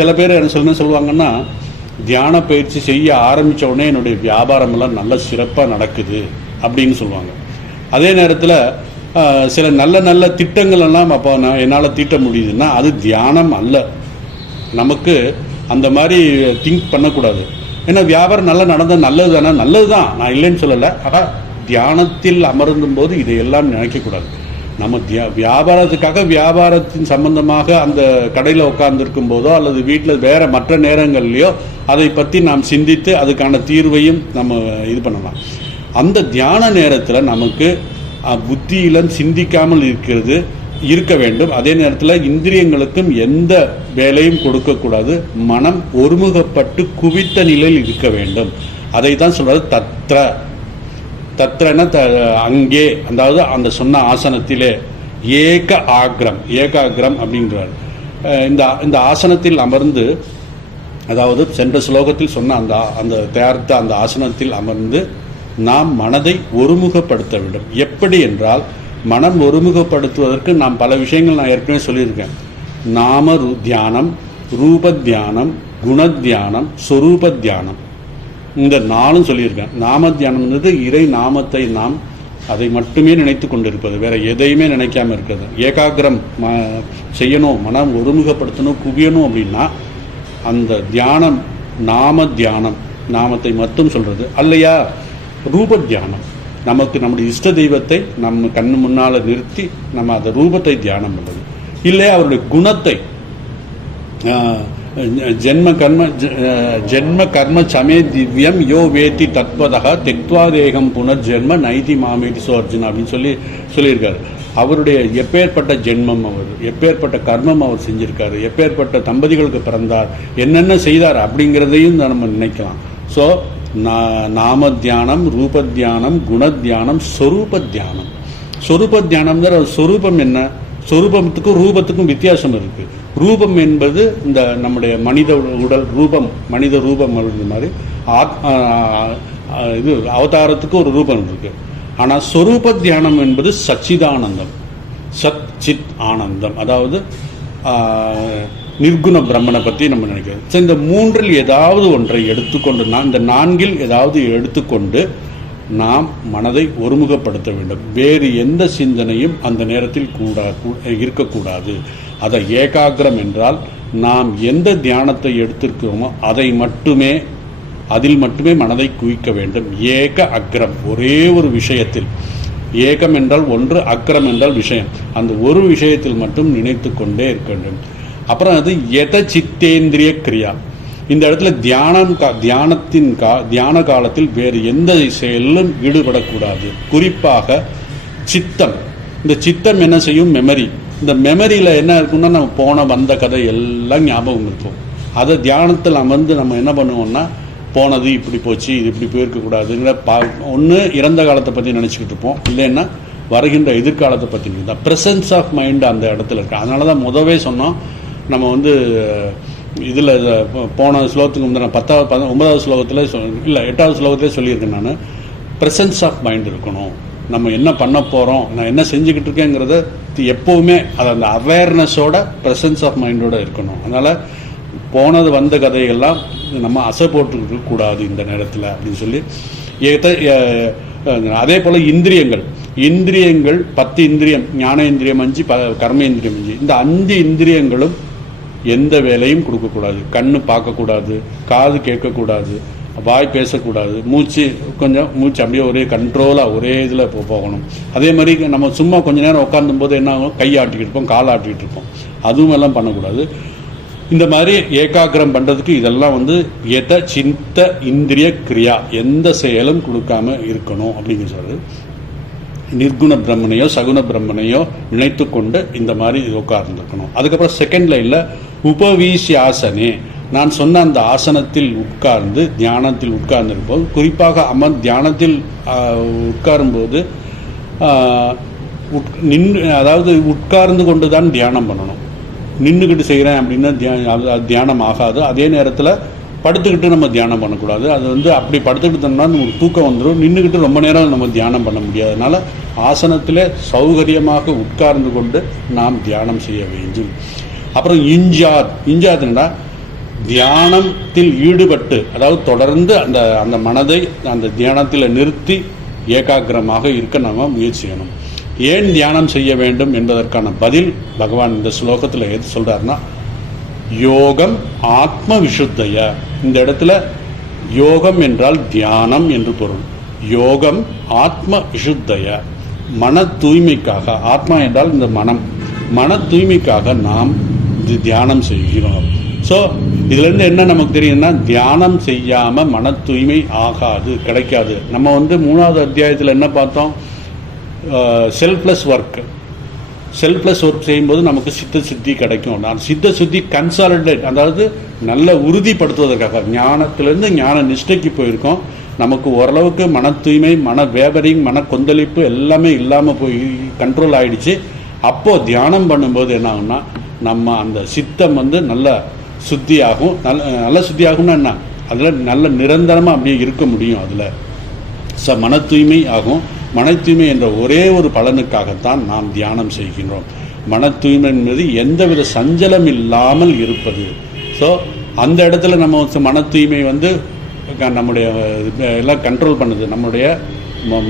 சில பேர் என்ன சொல்லுவாங்கன்னா, தியான பயிற்சி செய்ய ஆரம்பித்த உடனே என்னுடைய வியாபாரம் எல்லாம் நல்ல சிறப்பாக நடக்குது அப்படின்னு சொல்லுவாங்க. அதே நேரத்தில் சில நல்ல திட்டங்கள் எல்லாம் அப்போ என்னால் தீட்ட முடியுதுன்னா அது தியானம் அல்ல. நமக்கு அந்த மாதிரி திங்க் பண்ணக்கூடாது. ஏன்னா வியாபாரம் நல்லா நடந்தால் நல்லது தானே, நல்லது தான், நான் இல்லைன்னு சொல்லலை. ஆனால் தியானத்தில் அமர்ந்தும் போது இதையெல்லாம் நினைக்கக்கூடாது. நம்ம வியாபாரத்துக்காக வியாபாரத்தின் சம்பந்தமாக அந்த கடையில் உட்கார்ந்துருக்கும் போதோ அல்லது வீட்டில் வேற மற்ற நேரங்கள்லையோ அதை பற்றி நாம் சிந்தித்து அதுக்கான தீர்வையும் நம்ம இது பண்ணலாம். அந்த தியான நேரத்தில் நமக்கு புத்தியிலும் சிந்திக்காமல் இருக்க வேண்டும். அதே நேரத்தில் இந்திரியங்களுக்கும் எந்த வேலையும் கொடுக்கக்கூடாது. மனம் ஒருமுகப்பட்டு குவித்த நிலையில் இருக்க வேண்டும். அதை தான் சொல்றது தத்ரன அங்கே, அதாவது அந்த சொன்ன ஆசனத்திலே ஏகாகிரம் அப்படின்றார். இந்த ஆசனத்தில் அமர்ந்து, அதாவது சென்ற ஸ்லோகத்தில் சொன்ன அந்த தயாரித்த அந்த ஆசனத்தில் அமர்ந்து நாம் மனதை ஒருமுகப்படுத்த வேண்டும். எப்படி என்றால், மனம் ஒருமுகப்படுத்துவதற்கு நாம் பல விஷயங்கள் நான் ஏற்கனவே சொல்லியிருக்கேன். நாம தியானம், ரூப தியானம், குண தியானம், சொரூப தியானம். இந்த நாளும் சொல்லியிருக்கேன். நாம தியானம்ன்றது இறை நாமத்தை நாம் அதை மட்டுமே நினைத்து கொண்டிருப்பது, வேற எதையுமே நினைக்காம இருக்கிறது. ஏகாகிரம் செய்யணும், மனம் ஒருமுகப்படுத்தணும், குவியணும் அப்படின்னா அந்த தியானம் நாம தியானம், நாமத்தை மட்டும் சொல்றது அல்லையா. ரூப தியானம், நமக்கு நம்முடைய இஷ்ட தெய்வத்தை நம்ம கண்ணு முன்னால் நிறுத்தி நம்ம அந்த ரூபத்தை தியானம் பண்ணுறது, இல்லை அவருடைய குணத்தை. ஜென்ம கர்ம சமே திவ்யம் யோ வேத்தி தத்வதா தெக்வா தேகம் புனர்ஜென்ம நைதி மாமேதி சோர்ஜன் அப்படின்னு சொல்லியிருக்காரு. அவருடைய எப்பேற்பட்ட ஜென்மம், அவர் எப்பேற்பட்ட கர்மம் அவர் செஞ்சிருக்காரு, எப்பேற்பட்ட தம்பதிகளுக்கு பிறந்தார், என்னென்ன செய்தார் அப்படிங்கிறதையும் நம்ம நினைக்கலாம். ஸோ நாம தியானம், ரூப தியானம், குண தியானம், சொரூப தியானம். சொரூப தியானம்ங்கிற சொரூபம் என்ன? சொரூபத்துக்கும் ரூபத்துக்கும் வித்தியாசம் இருக்கு. ரூபம் என்பது இந்த நம்முடைய மனித உடல் ரூபம், மனித ரூபம் மாதிரி இது அவதாரத்துக்கு ஒரு ரூபம் இருக்கு. ஆனால் சொரூப தியானம் என்பது சச்சிதானந்தம், சத் சித் ஆனந்தம், அதாவது நிர்குண பிரம்மனை பற்றி நம்ம நினைக்கிறோம். இந்த மூன்றில் ஏதாவது ஒன்றை எடுத்துக்கொண்டு, இந்த நான்கில் ஏதாவது எடுத்துக்கொண்டு நாம் மனதை ஒருமுகப்படுத்த வேண்டும். வேறு எந்த சிந்தனையும் அந்த நேரத்தில் இருக்கக்கூடாது. அதை ஏகாகிரம் என்றால் நாம் எந்த தியானத்தை எடுத்திருக்கிறோமோ அதில் மட்டுமே மனதை குவிக்க வேண்டும். ஏக அக்ரம், ஒரே ஒரு விஷயத்தில். ஏகம் என்றால் ஒன்று, அக்ரம் என்றால் விஷயம். அந்த ஒரு விஷயத்தில் மட்டும் நினைத்து கொண்டே இருக்க வேண்டும். அப்புறம் அது எத சித்தேந்திரிய கிரியா. இந்த இடத்துல தியான காலத்தில் வேறு எந்த செயலிலும் ஈடுபடக்கூடாது. குறிப்பாக சித்தம். இந்த சித்தம் என்ன செய்யும்? மெமரி. இந்த மெமரியில் என்ன இருக்குன்னா, நம்ம போன வந்த கதை எல்லாம் ஞாபகம் இருக்கும். அதை தியானத்தில் நம்ம என்ன பண்ணுவோம்னா, போனது இப்படி போச்சு, இது இப்படி போயிருக்கக்கூடாதுங்கிற ஒன்று இறந்த காலத்தை பற்றி நினச்சிக்கிட்டு இருப்போம், இல்லைன்னா வருகின்ற எதிர்காலத்தை பற்றி. இந்த ப்ரெசன்ஸ் ஆஃப் மைண்ட் அந்த இடத்துல இருக்கு. அதனால தான் முதவே சொன்னோம், நம்ம இதில் போன ஸ்லோகத்துக்கு முந்தின 9வது ஸ்லோகத்தில் இல்லை 8வது ஸ்லோகத்திலே சொல்லியிருக்கேன் நான். ப்ரெசன்ஸ் ஆஃப் மைண்ட் இருக்கணும். நம்ம என்ன பண்ண போகிறோம், நான் என்ன செஞ்சுக்கிட்டு இருக்கேங்கிறத எப்போவுமே அது அந்த அவேர்னஸோட ப்ரெசன்ஸ் ஆஃப் மைண்டோட இருக்கணும். அதனால் போனது வந்த கதையெல்லாம் நம்ம அசை போட்டுக்க கூடாது இந்த நேரத்தில் அப்படின்னு சொல்லி. அதே போல் இந்திரியங்கள் 10 இந்திரியம், ஞானேந்திரியம் 5, கர்மேந்திரியம் 5. இந்த 5 இந்திரியங்களும் எந்த வேலையும் கொடுக்கக்கூடாது. கண்ணு பார்க்கக்கூடாது, காது கேட்கக்கூடாது, வாய் பேசக்கூடாது, மூச்சு அப்படியே ஒரே கண்ட்ரோலாக ஒரே இதில் போகணும். அதே மாதிரி நம்ம சும்மா கொஞ்ச நேரம் உட்காந்தும் போது என்ன ஆகும், கை ஆட்டிக்கிட்டு இருப்போம், கால் ஆட்டிக்கிட்டு இருப்போம், அதுவும் எல்லாம் பண்ணக்கூடாது. இந்த மாதிரி ஏகாகிரம் பண்ணுறதுக்கு இதெல்லாம் எத சிந்த இந்திரிய கிரியா, எந்த செயலும் கொடுக்காம இருக்கணும் அப்படிங்கிற சொல்றது. நிர்குண பிரம்மனையோ சகுண பிரம்மனையோ நினைத்து கொண்டு இந்த மாதிரி உட்கார்ந்துருக்கணும். அதுக்கப்புறம் செகண்ட் லைனில் உபவீசியாசனே, நான் சொன்ன அந்த ஆசனத்தில் உட்கார்ந்து தியானத்தில் உட்கார்ந்திருப்போம். குறிப்பாக தியானத்தில் உட்காரும்போது அதாவது உட்கார்ந்து கொண்டு தான் தியானம் பண்ணணும். நின்றுக்கிட்டு செய்கிறேன் அப்படின்னா தியானம் ஆகாது. அதே நேரத்தில் படுத்துக்கிட்டு நம்ம தியானம் பண்ணக்கூடாது. அது அப்படி படுத்துக்கிட்டோம்னா நமக்கு தூக்கம் வந்துடும். நின்றுக்கிட்டு ரொம்ப நேரம் நம்ம தியானம் பண்ண முடியாது. அதனால் ஆசனத்தில் சௌகரியமாக உட்கார்ந்து கொண்டு நாம் தியானம் செய்ய வேண்டும். அப்புறம் இஞ்சாத்னா தியானத்தில் ஈடுபட்டு, அதாவது தொடர்ந்து அந்த மனதை அந்த தியானத்தில் நிறுத்தி ஏகாகிரமாக இருக்க நம்ம முயற்சி செய்யணும். ஏன் தியானம் செய்ய வேண்டும் என்பதற்கான பதில் பகவான் இந்த ஸ்லோகத்தில் எது சொல்றாருன்னா, யோகம் ஆத்ம விசுத்தைய. இந்த இடத்துல யோகம் என்றால் தியானம் என்று பொருள். யோகம் ஆத்ம விசுத்தைய, மன தூய்மைக்காக. ஆத்மா என்றால் இந்த மன தூய்மைக்காக நாம் தியானம் செய்கிறோம். ஸோ இதுலேருந்து என்ன நமக்கு தெரியும்னா, தியானம் செய்யாமல் மன தூய்மை ஆகாது, கிடைக்காது. நம்ம 3வது அத்தியாயத்தில் என்ன பார்த்தோம்? செல்ஃப்லெஸ் ஒர்க் செய்யும்போது நமக்கு சித்த சுத்தி கிடைக்கும். நான் சித்த சுத்தி கன்சாலிடேட், அதாவது நல்ல உறுதிப்படுத்துவதற்காக ஞானத்திலேருந்து ஞான நிஷ்டைக்கு போயிருக்கோம். நமக்கு ஓரளவுக்கு மன தூய்மை, மன வேபரிங், மன கொந்தளிப்பு எல்லாமே இல்லாமல் போய் கண்ட்ரோல் ஆகிடுச்சு. அப்போது தியானம் பண்ணும்போது என்ன ஆகும்னா, நம்ம அந்த சித்தம் நல்ல சுத்தியாகும். நல்ல சுத்தியாகும்னா என்ன, அதில் நல்ல நிரந்தரமாக அப்படியே இருக்க முடியும். அதில் மன தூய்மை ஆகும். மன தூய்மை என்ற ஒரே ஒரு பலனுக்காகத்தான் நாம் தியானம் செய்கின்றோம். மன தூய்மை என்பது எந்தவித சஞ்சலம் இல்லாமல் இருப்பது. ஸோ அந்த இடத்துல நம்ம மன தூய்மை நம்முடைய எல்லாம் கண்ட்ரோல் பண்ணுது, நம்முடைய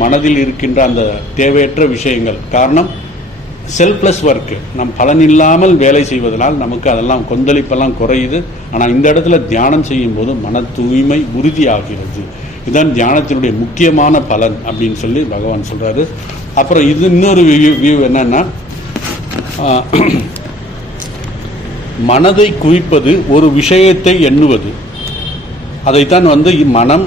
மனதில் இருக்கின்ற அந்த தேவையற்ற விஷயங்கள். காரணம் செல்ஃப்லெஸ் ஒர்க்கு, நம் பலன் இல்லாமல் வேலை செய்வதனால் நமக்கு அதெல்லாம் கொந்தளிப்பெல்லாம் குறையுது. ஆனால் இந்த இடத்துல தியானம் செய்யும் போது மன தூய்மை உறுதியாகிறது. இதுதான் தியானத்தினுடைய முக்கியமான பலன் அப்படின்னு சொல்லி பகவான் சொல்கிறாரு. அப்புறம் இது இன்னொரு வியூ என்னன்னா, மனதை குவிப்பது ஒரு விஷயத்தை எண்ணுவது. அதைத்தான் மனம்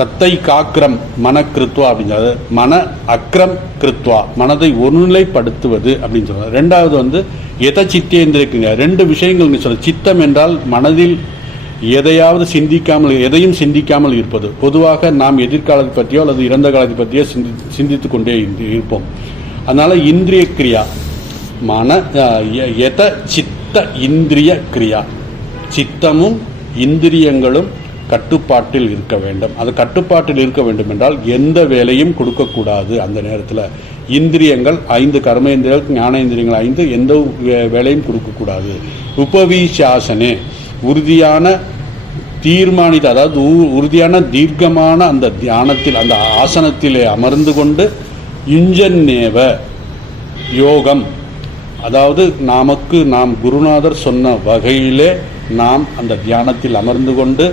தத்தை காக்கிரம் மன கிருத்வா அப்படிங்கிறது, மன அக்ரம் கிருத்வா, மனதை ஒருநிலைப்படுத்துவது அப்படின்னு சொல்றாரு. ரெண்டாவது எத சித்தேந்திரிக்குங்க, ரெண்டு விஷயங்கள் சொல்ல. சித்தம் என்றால் மனதில் எதையும் சிந்திக்காமல் இருப்பது. பொதுவாக நாம் எதிர்காலத்தை பற்றியோ அல்லது இறந்த காலத்தை பற்றியோ சிந்தித்து கொண்டே இருப்போம். அதனால இந்திரிய கிரியா எத சித்த இந்திரிய கிரியா, சித்தமும் இந்திரியங்களும் கட்டுப்பாட்டில் இருக்க வேண்டும். அது கட்டுப்பாட்டில் இருக்க வேண்டும் என்றால் எந்த வேலையும் கொடுக்கக்கூடாது. அந்த நேரத்தில் இந்திரியங்கள் 5 கர்மேந்திரியங்கள், ஞானேந்திரியங்கள் 5, எந்த வேலையும் கொடுக்கக்கூடாது. உபவிசாசனே, உறுதியான தீர்மானித்த, அதாவது உறுதியான தீர்க்கமான அந்த தியானத்தில், அந்த ஆசனத்திலே அமர்ந்து கொண்டு, யுஞ்சன்னேவ யோகம், அதாவது நாம் குருநாதர் சொன்ன வகையிலே நாம் அந்த தியானத்தில் அமர்ந்து கொண்டு,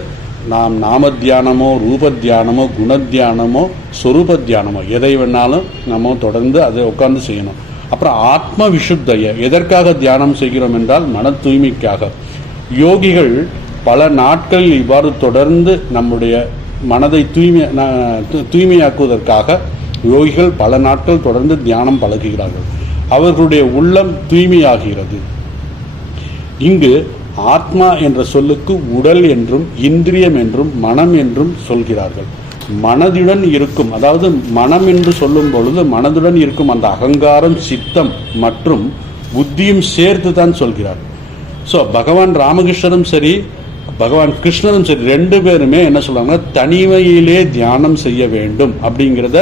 நாம் நாம தியானமோ ரூப தியானமோ குணத்தியானமோ சொரூப தியானமோ எதை வேணாலும் நம்ம தொடர்ந்து அதை உட்கார்ந்து செய்யணும். அப்புறம் ஆத்ம விசுத்தைய, எதற்காக தியானம் செய்கிறோம் என்றால் மன தூய்மைக்காக. யோகிகள் பல நாட்கள் இவ்வாறு தொடர்ந்து நம்முடைய மனதை தூய்மையாக்குவதற்காக யோகிகள் பல நாட்கள் தொடர்ந்து தியானம் பழகுகிறார்கள். அவர்களுடைய உள்ளம் தூய்மையாகிறது. இங்கு ஆத்மா என்ற சொல்லுக்கு உடல் என்றும் இந்திரியம் என்றும் மனம் என்றும் சொல்கிறார்கள். மனதுடன் இருக்கும், அதாவது மனம் என்று சொல்லும் பொழுது மனதுடன் இருக்கும் அந்த அகங்காரம், சித்தம் மற்றும் புத்தியும் சேர்த்து தான் சொல்கிறார். ஸோ பகவான் ராமகிருஷ்ணரும் சரி பகவான் கிருஷ்ணரும் சரி 2 பேருமே என்ன சொல்றாங்கன்னா, தனிமையிலே தியானம் செய்ய வேண்டும் அப்படிங்கிறத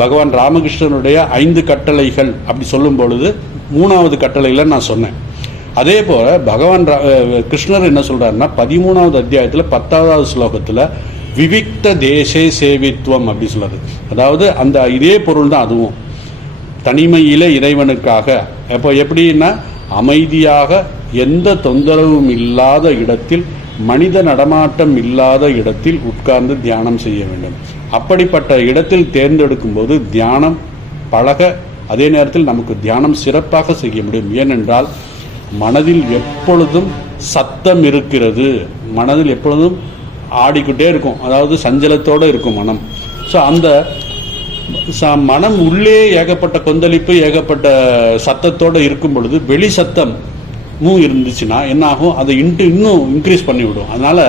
பகவான் ராமகிருஷ்ணனுடைய 5 கட்டளைகள் அப்படி சொல்லும் பொழுது 3வது கட்டளையில நான் சொன்னேன். அதே போல பகவான் கிருஷ்ணர் என்ன சொல்றாருன்னா, 13வது அத்தியாயத்தில் 10வது ஸ்லோகத்தில் விவிக்த தேசே சேவித்துவம் அப்படி சொல்றாரு. அதாவது அந்த இதே பொருள் தான் அதுவும், தனிமையிலே இறைவனுக்காக. அப்போ எப்படின்னா, அமைதியாக எந்த தொந்தரவும் இல்லாத இடத்தில், மனித நடமாட்டம் இல்லாத இடத்தில் உட்கார்ந்து தியானம் செய்ய வேண்டும். அப்படிப்பட்ட இடத்தில் தேர்ந்தெடுக்கும் போது தியானம் பழக, அதே நேரத்தில் நமக்கு தியானம் சிறப்பாக செய்ய முடியும். ஏனென்றால் மனதில் எப்பொழுதும் சத்தம் இருக்கிறது, மனதில் எப்பொழுதும் ஆடிக்கிட்டே இருக்கும், அதாவது சஞ்சலத்தோடு இருக்கும் மனம். ஸோ அந்த மனம் உள்ளே ஏகப்பட்ட கொந்தளிப்பு, ஏகப்பட்ட சத்தத்தோடு இருக்கும் பொழுது வெளி சத்தமும் இருந்துச்சுன்னா என்ன ஆகும், அதை இன்னும் இன்க்ரீஸ் பண்ணிவிடும். அதனால்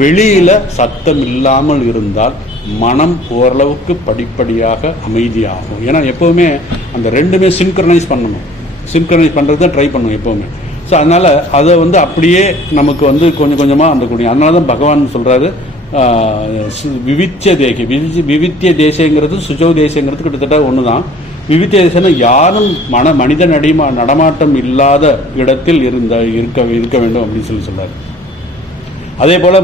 வெளியில் சத்தம் இல்லாமல் இருந்தால் மனம் ஓரளவுக்கு படிப்படியாக அமைதியாகும். ஏன்னா எப்போவுமே அந்த 2மே சின்க்ரனைஸ் பண்ணணும், சின்க்ரனைஸ் பண்ணுறது தான் ட்ரை பண்ணணும் எப்போவுமே. ஸோ அதனால் அதை அப்படியே நமக்கு கொஞ்சம் கொஞ்சமாக அந்த கூடிய. அதனால தான் பகவான் சொல்கிறாரு, விவித்திய தேகி, விவித்திய தேசங்கிறது சுஜோ தேசங்கிறது கிட்டத்தட்ட ஒன்று தான். விவித்திய தேசம்னா யாரும் மனித நடமாட்டம் இல்லாத இடத்தில் இருக்க வேண்டும் அப்படின்னு சொல்கிறார். அதே போல்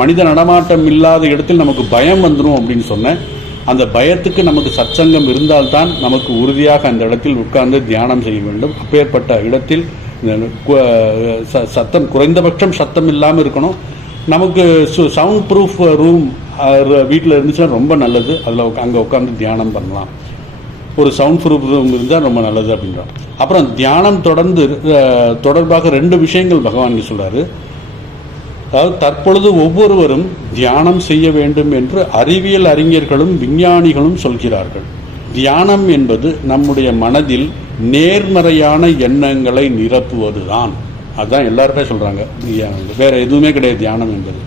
மனித நடமாட்டம் இல்லாத இடத்தில் நமக்கு பயம் வந்துடும் அப்படின்னு சொன்னேன். அந்த பயத்துக்கு நமக்கு சத்சங்கம் இருந்தால்தான் நமக்கு உறுதியாக அந்த இடத்தில் உட்கார்ந்து தியானம் செய்ய வேண்டும். அப்பேற்பட்ட இடத்தில் சத்தம், குறைந்தபட்சம் சத்தம் இல்லாமல் இருக்கணும். நமக்கு சவுண்ட் ப்ரூஃப் ரூம் வீட்டில் இருந்துச்சுன்னா ரொம்ப நல்லது. அதில் அங்கே உட்காந்து தியானம் பண்ணலாம். ஒரு சவுண்ட் ப்ரூஃப் ரூம் இருந்தால் ரொம்ப நல்லது அப்படின்றார். அப்புறம் தியானம் தொடர்பாக 2 விஷயங்கள் பகவான் சொல்றாரு. அதாவது தற்பொழுது ஒவ்வொருவரும் தியானம் செய்ய வேண்டும் என்று அறிவியல் அறிஞர்களும் விஞ்ஞானிகளும் சொல்கிறார்கள். தியானம் என்பது நம்முடைய மனதில் நேர்மறையான எண்ணங்களை நிரப்புவது தான். அதுதான் எல்லாருமே சொல்கிறாங்க, வேற எதுவுமே கிடையாது தியானம் என்பது.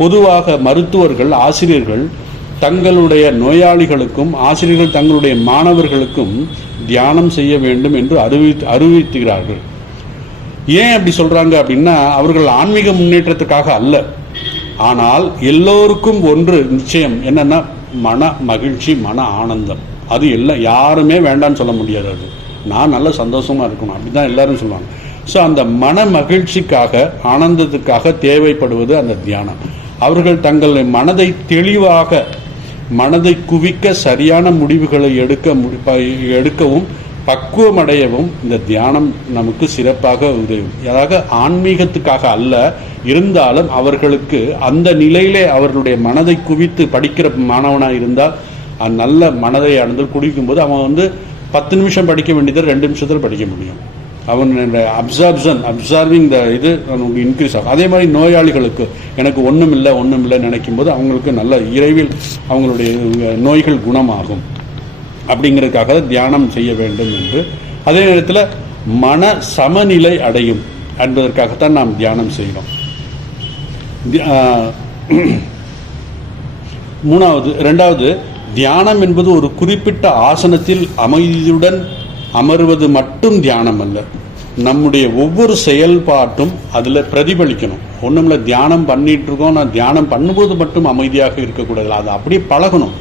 பொதுவாக மருத்துவர்கள், ஆசிரியர்கள் தங்களுடைய நோயாளிகளுக்கும், ஆசிரியர்கள் தங்களுடைய மாணவர்களுக்கும் தியானம் செய்ய வேண்டும் என்று அறிவித்துகிறார்கள். ஏன் அப்படி சொல்கிறாங்க அப்படின்னா, அவர்கள் ஆன்மீக முன்னேற்றத்துக்காக அல்ல. ஆனால் எல்லோருக்கும் ஒன்று நிச்சயம் என்னன்னா, மன மகிழ்ச்சி, மன ஆனந்தம். அது யாருமே வேண்டான்னு சொல்ல முடியாது. அது நான் நல்ல சந்தோஷமாக இருக்கணும் அப்படி தான் எல்லாரும் சொல்லுவாங்க. ஸோ அந்த மன மகிழ்ச்சிக்காக, ஆனந்தத்துக்காக தேவைப்படுவது அந்த தியானம். அவர்கள் தங்கள் மனதை தெளிவாக, மனதை குவிக்க, சரியான முடிவுகளை எடுக்கவும் பக்குவமடையவும் இந்த தியானம் நமக்கு சிறப்பாக உதவும். அதாவது ஆன்மீகத்துக்காக அல்ல, இருந்தாலும் அவர்களுக்கு அந்த நிலையிலே அவர்களுடைய மனதை குவித்து படிக்கிற மாணவனாக இருந்தால் நல்ல மனதை அடைந்து குடிக்கும்போது அவன் 10 நிமிஷம் படிக்க வேண்டியதை 2 நிமிஷத்தில் படிக்க முடியும். அவனுடைய அப்சர்விங் இது அவனுக்கு இன்க்ரீஸ் ஆகும். அதே மாதிரி நோயாளிகளுக்கு எனக்கு ஒன்றும் இல்லை நினைக்கும் போது அவங்களுக்கு நல்ல விரைவில் அவங்களுடைய நோய்கள் குணமாகும். அப்படிங்கிறதுக்காக தியானம் செய்ய வேண்டும் என்று, அதே நேரத்தில் மன சமநிலை அடையும் என்பதற்காகத்தான் நாம் தியானம் செய்கிறோம். இரண்டாவது, தியானம் என்பது ஒரு குறிப்பிட்ட ஆசனத்தில் அமைதியுடன் அமர்வது மட்டும் தியானம் அல்ல. நம்முடைய ஒவ்வொரு செயல்பாட்டும் அதில் பிரதிபலிக்கணும். ஒன்றுமில்ல, தியானம் பண்ணிட்டு இருக்கோம், நான் தியானம் பண்ணும்போது மட்டும் அமைதியாக இருக்கக்கூடாது, அதை அப்படியே பழகணும்.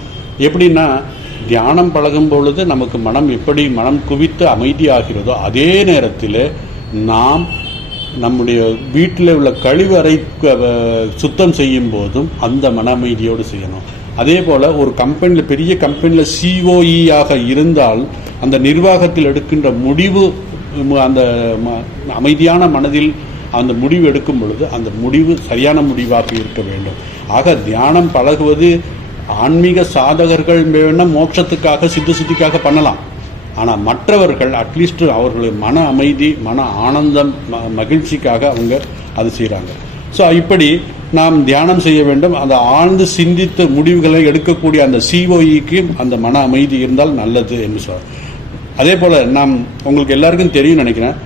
எப்படின்னா, தியானம் பழகும் பொழுது நமக்கு மனம் குவித்து அமைதியாகிறதோ, அதே நேரத்தில் நாம் நம்முடைய வீட்டில் உள்ள கழிவறை சுத்தம் செய்யும் போதும் அந்த மன அமைதியோடு செய்யணும். அதே போல் ஒரு கம்பெனியில், பெரிய கம்பெனியில் COE ஆக இருந்தால் அந்த நிர்வாகத்தில் எடுக்கின்ற முடிவு, அந்த அமைதியான மனதில் அந்த முடிவு எடுக்கும் பொழுது அந்த முடிவு சரியான முடிவாக இருக்க வேண்டும். ஆக தியானம் பழகுவது ஆன்மீக சாதகர்கள் வேணால் மோட்சத்துக்காக, சித்திக்காக பண்ணலாம். ஆனால் மற்றவர்கள் அட்லீஸ்ட் அவர்களுடைய மன அமைதி, மன ஆனந்தம், மகிழ்ச்சிக்காக அவங்க அது செய்கிறாங்க. ஸோ இப்படி நாம் தியானம் செய்ய வேண்டும். அந்த ஆழ்ந்து சிந்தித்த முடிவுகளை எடுக்கக்கூடிய அந்த COEக்கு அந்த மன அமைதி இருந்தால் நல்லது என்று சொல்கிறார். அதே போல் நாம் உங்களுக்கு எல்லாருக்கும் தெரியும் நினைக்கிறேன்,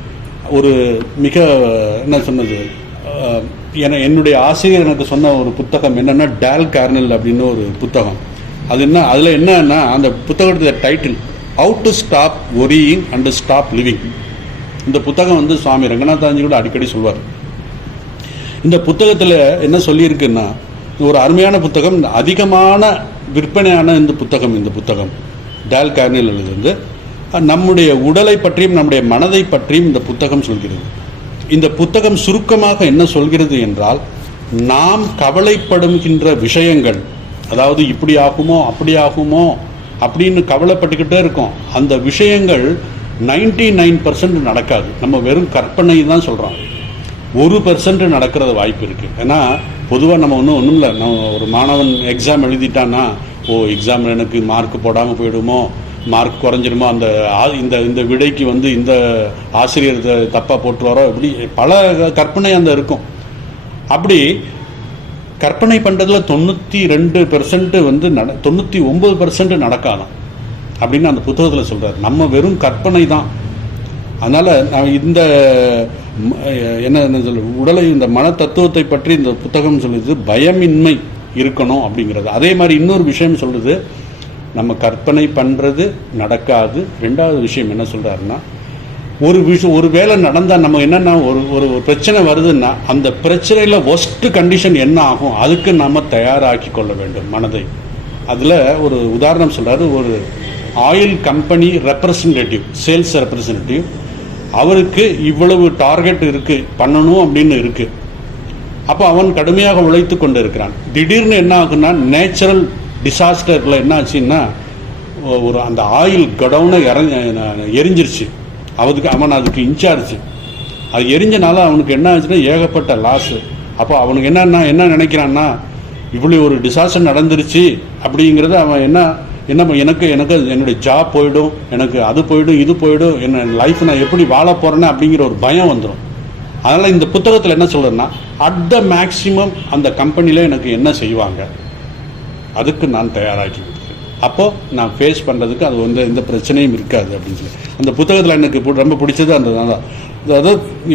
ஒரு மிக என்ன சொன்னது, என்னுடைய ஆசிரியர் எனக்கு சொன்ன ஒரு புத்தகம் என்னென்னா, டேல் கார்னெல் அப்படின்னு ஒரு புத்தகம். அது என்ன, அதில் என்னன்னா அந்த புத்தகத்துடைய title how to stop worrying and stop living. இந்த புத்தகம் சுவாமி ரங்கநாதாஞ்சி கூட அடிக்கடி சொல்வார். இந்த புத்தகத்தில் என்ன சொல்லியிருக்குன்னா, ஒரு அருமையான புத்தகம், அதிகமான விற்பனையான இந்த புத்தகம் டேல் கார்னெல் எழுதுந்து நம்முடைய உடலை பற்றியும் நம்முடைய மனதை பற்றியும் இந்த புத்தகம் சொல்கிறது. இந்த புத்தகம் சுருக்கமாக என்ன சொல்கிறது என்றால், நாம் கவலைப்படுகின்ற விஷயங்கள், அதாவது இப்படி ஆகுமோ அப்படி ஆகுமோ அப்படின்னு கவலைப்பட்டுக்கிட்டே இருக்கோம். அந்த விஷயங்கள் 99% நடக்காது. நம்ம வெறும் கற்பனை தான் சொல்கிறோம். 1% நடக்கிறது வாய்ப்பு இருக்குது. ஏன்னா பொதுவாக நம்ம ஒன்றும் இல்லை, நம்ம ஒரு மாணவன் எக்ஸாம் எழுதிட்டான்னா, எக்ஸாமில் எனக்கு மார்க் போடாமல் போயிடுமோ, மார்க் குறைஞ்சிருமோ, அந்த இந்த விடைக்கு இந்த ஆசிரியர் தப்பாக போட்டுருவாரோ, இப்படி பல கற்பனை இருக்கும். அப்படி கற்பனை பண்ணுறதுல 92% 99% நடக்காதான் அப்படின்னு அந்த புத்தகத்தில் சொல்கிறார். நம்ம வெறும் கற்பனை தான். அதனால் நான் என்ன சொல்ல, உடலை, இந்த மன தத்துவத்தை பற்றி இந்த புத்தகம் சொல்லுது, பயமின்மை இருக்கணும் அப்படிங்கிறது. அதே மாதிரி இன்னொரு விஷயம் சொல்லுது, நம்ம கற்பனை பண்ணுறது நடக்காது. ரெண்டாவது விஷயம் என்ன சொல்கிறாருன்னா, ஒரு வேலை நடந்தால் நம்ம என்னென்னா, ஒரு பிரச்சனை வருதுன்னா அந்த பிரச்சனையில் ஒஸ்ட் கண்டிஷன் என்ன ஆகும், அதுக்கு நம்ம தயாராக்கி கொள்ள வேண்டும் மனதை. அதில் ஒரு உதாரணம் சொல்கிறாரு. ஒரு oil company representative, sales representative, அவருக்கு இவ்வளவு டார்கெட் இருக்குது, பண்ணணும் அப்படின்னு இருக்குது. அப்போ அவன் கடுமையாக உழைத்து கொண்டு இருக்கிறான். திடீர்னு என்ன ஆகுன்னா, நேச்சுரல் டிசாஸ்டரில் என்ன ஆச்சுன்னா, அந்த ஆயில் கடவுனை எரிஞ்சிருச்சு. அவன் அதுக்கு இன்சார்ஜ். அது எரிஞ்சனால அவனுக்கு என்ன ஆச்சுன்னா ஏகப்பட்ட லாஸு. அப்போ அவனுக்கு என்ன நினைக்கிறான்னா, இப்படி ஒரு டிசாஸ்டர் நடந்துருச்சு அப்படிங்கிறது அவன் எனக்கு என்னுடைய ஜாப் போயிடும், எனக்கு அது போயிடும், இது போயிடும், என்ன லைஃப் நான் எப்படி வாழ போகிறேன்னா அப்படிங்கிற ஒரு பயம் வந்துடும். அதனால் இந்த புத்தகத்தில் என்ன சொல்கிறேன்னா, அட் த மேக்சிமம் அந்த கம்பெனியில் எனக்கு என்ன செய்வாங்க அதுக்கு நான் தயாராகி அப்போது நான் ஃபேஸ் பண்ணுறதுக்கு அது எந்த பிரச்சனையும் இருக்காது அப்படின்னு சொல்லி அந்த புத்தகத்தில் எனக்கு ரொம்ப பிடிச்சது அந்த தான். அதாவது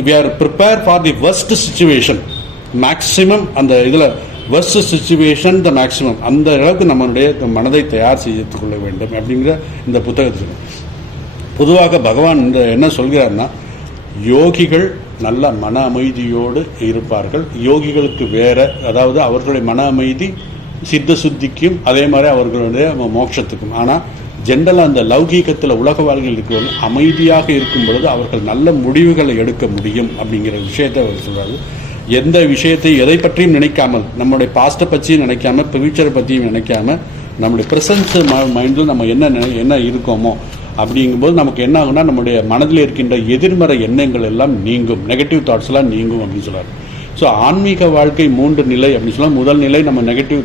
we are prepare for the worst situation maximum. அந்த இதில் வர்ஸ்ட் சிச்சுவேஷன் த மேக்ஸிமம், அந்த அளவுக்கு நம்மளுடைய மனதை தயார் செய்து கொள்ள வேண்டும் அப்படிங்கிற இந்த புத்தகத்தில். பொதுவாக பகவான் என்ன சொல்கிறார்னா, யோகிகள் நல்ல மன அமைதியோடு இருப்பார்கள். யோகிகளுக்கு வேற, அதாவது அவர்களுடைய மன அமைதி சித்த சுத்திக்கும், அதே மாதிரி அவர்களுடைய மோட்சத்துக்கும். ஆனால் ஜென்ரலாக அந்த லௌகீகத்தில் உலக வாழ்க்கையில் இருக்கிறவர்கள் அமைதியாக இருக்கும் பொழுது அவர்கள் நல்ல முடிவுகளை எடுக்க முடியும் அப்படிங்கிற விஷயத்தை அவர் சொல்கிறாரு. எந்த விஷயத்தை எதை பற்றியும் நினைக்காமல், நம்மளுடைய பாஸ்ட்டை பற்றியும் நினைக்காம, ஃபியூச்சரை பற்றியும் நினைக்காம, நம்முடைய ப்ரெசன்ஸ் மைண்டில் நம்ம என்ன இருக்கோமோ அப்படிங்கும்போது நமக்கு என்ன ஆகும்னா நம்முடைய மனதில் இருக்கின்ற எதிர்மறை எண்ணங்கள் எல்லாம் நீங்கும், நெகட்டிவ் தாட்ஸ் எல்லாம் நீங்கும் அப்படின்னு சொல்கிறார். ஸோ ஆன்மீக வாழ்க்கை 3 நிலை அப்படின்னு சொல்லலாம். முதல் நிலை நம்ம நெகட்டிவ்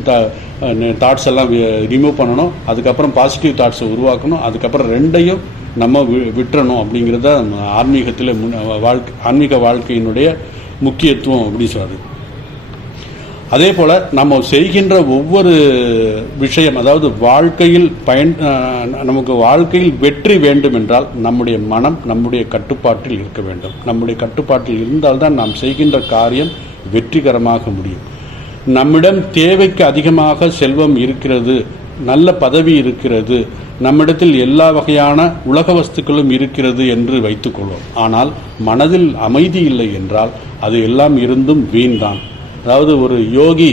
தாட்ஸ் எல்லாம் ரிமூவ் பண்ணணும், அதுக்கப்புறம் பாசிட்டிவ் தாட்ஸை உருவாக்கணும், அதுக்கப்புறம் 2ஐயும் நம்ம விட்டுறணும் அப்படிங்கிறத ஆன்மீகத்தில் ஆன்மீக வாழ்க்கையினுடைய முக்கியத்துவம் அப்படின்னு சொல்கிறாரு. அதே போல் நம்ம செய்கின்ற ஒவ்வொரு விஷயம், அதாவது வாழ்க்கையில் நமக்கு வாழ்க்கையில் வெற்றி வேண்டும் என்றால் நம்முடைய மனம் நம்முடைய கட்டுப்பாட்டில் இருக்க வேண்டும். நம்முடைய கட்டுப்பாட்டில் இருந்தால்தான் நாம் செய்கின்ற காரியம் வெற்றிகரமாக முடியும். நம்மிடம் தேவைக்கு அதிகமாக செல்வம் இருக்கிறது, நல்ல பதவி இருக்கிறது, நம்மிடத்தில் எல்லா வகையான உலக வஸ்துக்களும் இருக்கிறது என்று வைத்துக்கொள்வோம். ஆனால் மனதில் அமைதி இல்லை என்றால் அது எல்லாம் இருந்தும் வீண்தான். அதாவது ஒரு யோகி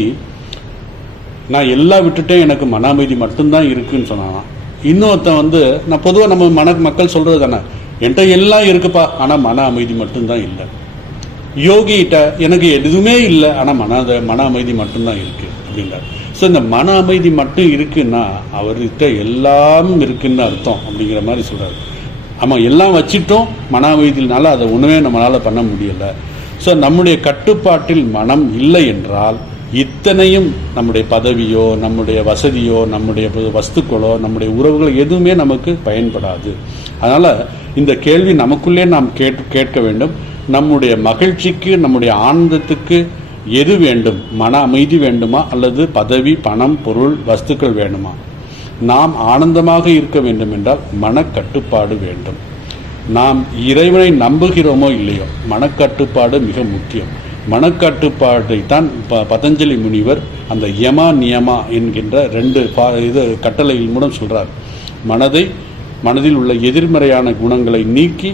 நான் எல்லாம் விட்டுட்டேன், எனக்கு மன அமைதி மட்டும்தான் இருக்குன்னு சொன்னான். இன்னொருத்தன் நான் பொதுவாக நம்ம மக்கள் சொல்கிறது தானே, என்கிட்ட எல்லாம் இருக்குப்பா ஆனால் மன அமைதி மட்டும்தான் இல்லை. யோகிகிட்ட எனக்கு எதுவுமே இல்லை ஆனால் மன அமைதி மட்டும்தான் இருக்குது அப்படின்றார். ஸோ இந்த மன அமைதி மட்டும் இருக்குன்னா அவர்கிட்ட எல்லாம் இருக்குன்னு அர்த்தம் அப்படிங்கிற மாதிரி சொல்கிறார். ஆமாம், எல்லாம் வச்சிட்டோம், மன அமைதியினால அதை ஒன்றுமே நம்மளால் பண்ண முடியலை. ஸோ நம்முடைய கட்டுப்பாட்டில் மனம் இல்லை என்றால் இத்தனையும் நம்முடைய பதவியோ, நம்முடைய வசதியோ, நம்முடைய வஸ்துக்களோ, நம்முடைய உறவுகள் எதுவுமே நமக்கு பயன்படாது. அதனால் இந்த கேள்வி நமக்குள்ளே நாம் கேட்க வேண்டும். நம்முடைய மகிழ்ச்சிக்கு, நம்முடைய ஆனந்தத்துக்கு எது வேண்டும்? மன அமைதி வேண்டுமா அல்லது பதவி, பணம், பொருள், வஸ்துக்கள் வேண்டுமா? நாம் ஆனந்தமாக இருக்க வேண்டும் என்றால் மனக்கட்டுப்பாடு வேண்டும். நாம் இறைவனை நம்புகிறோமோ இல்லையோ மனக்கட்டுப்பாடு மிக முக்கியம். மனக்கட்டுப்பாட்டை தான் பதஞ்சலி முனிவர் அந்த யமா நியமா என்கின்ற 2 கட்டளையின் மூலம் சொல்கிறார். மனதில் உள்ள எதிர்மறையான குணங்களை நீக்கி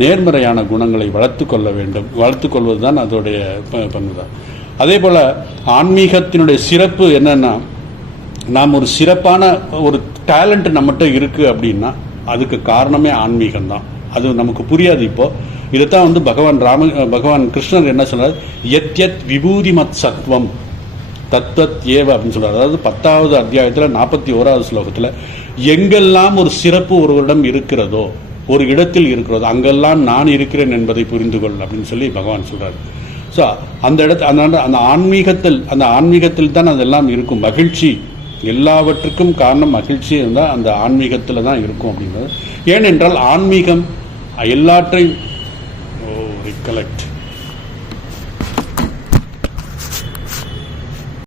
நேர்மறையான குணங்களை வளர்த்து கொள்ள வேண்டும். வளர்த்து கொள்வது தான் அதோடைய பண்ணுதான். அதே போல் ஆன்மீகத்தினுடைய சிறப்பு என்னன்னா, நாம் ஒரு சிறப்பான ஒரு டேலண்ட் நம்மகிட்ட இருக்குது அப்படின்னா அதுக்கு காரணமே ஆன்மீகம்தான். அது நமக்கு புரியாது. இப்போ இதைத்தான் பகவான் கிருஷ்ணர் என்ன சொல்றாரு, யத் யத் விபூதிமத் சத்வம் தத்வத் ஏவ அப்படின்னு சொல்றாரு. அதாவது 10வது அத்தியாயத்தில் 41வது ஸ்லோகத்தில் எங்கெல்லாம் ஒரு சிறப்பு ஒருவரிடம் இருக்கிறதோ, ஒரு இடத்தில் இருக்கிறதோ, அங்கெல்லாம் நான் இருக்கிறேன் என்பதை புரிந்து கொள் அப்படின்னு சொல்லி பகவான் சொல்றாரு. ஸோ அந்த ஆன்மீகத்தில் தான் அதெல்லாம் இருக்கும். மகிழ்ச்சி எல்லாவற்றுக்கும் காரணம் மகிழ்ச்சி இருந்தால் அந்த ஆன்மீகத்தில் தான் இருக்கும் அப்படிங்கிறது. ஏனென்றால் ஆன்மீகம் எல்லாற்றையும் ரிகலெக்ட்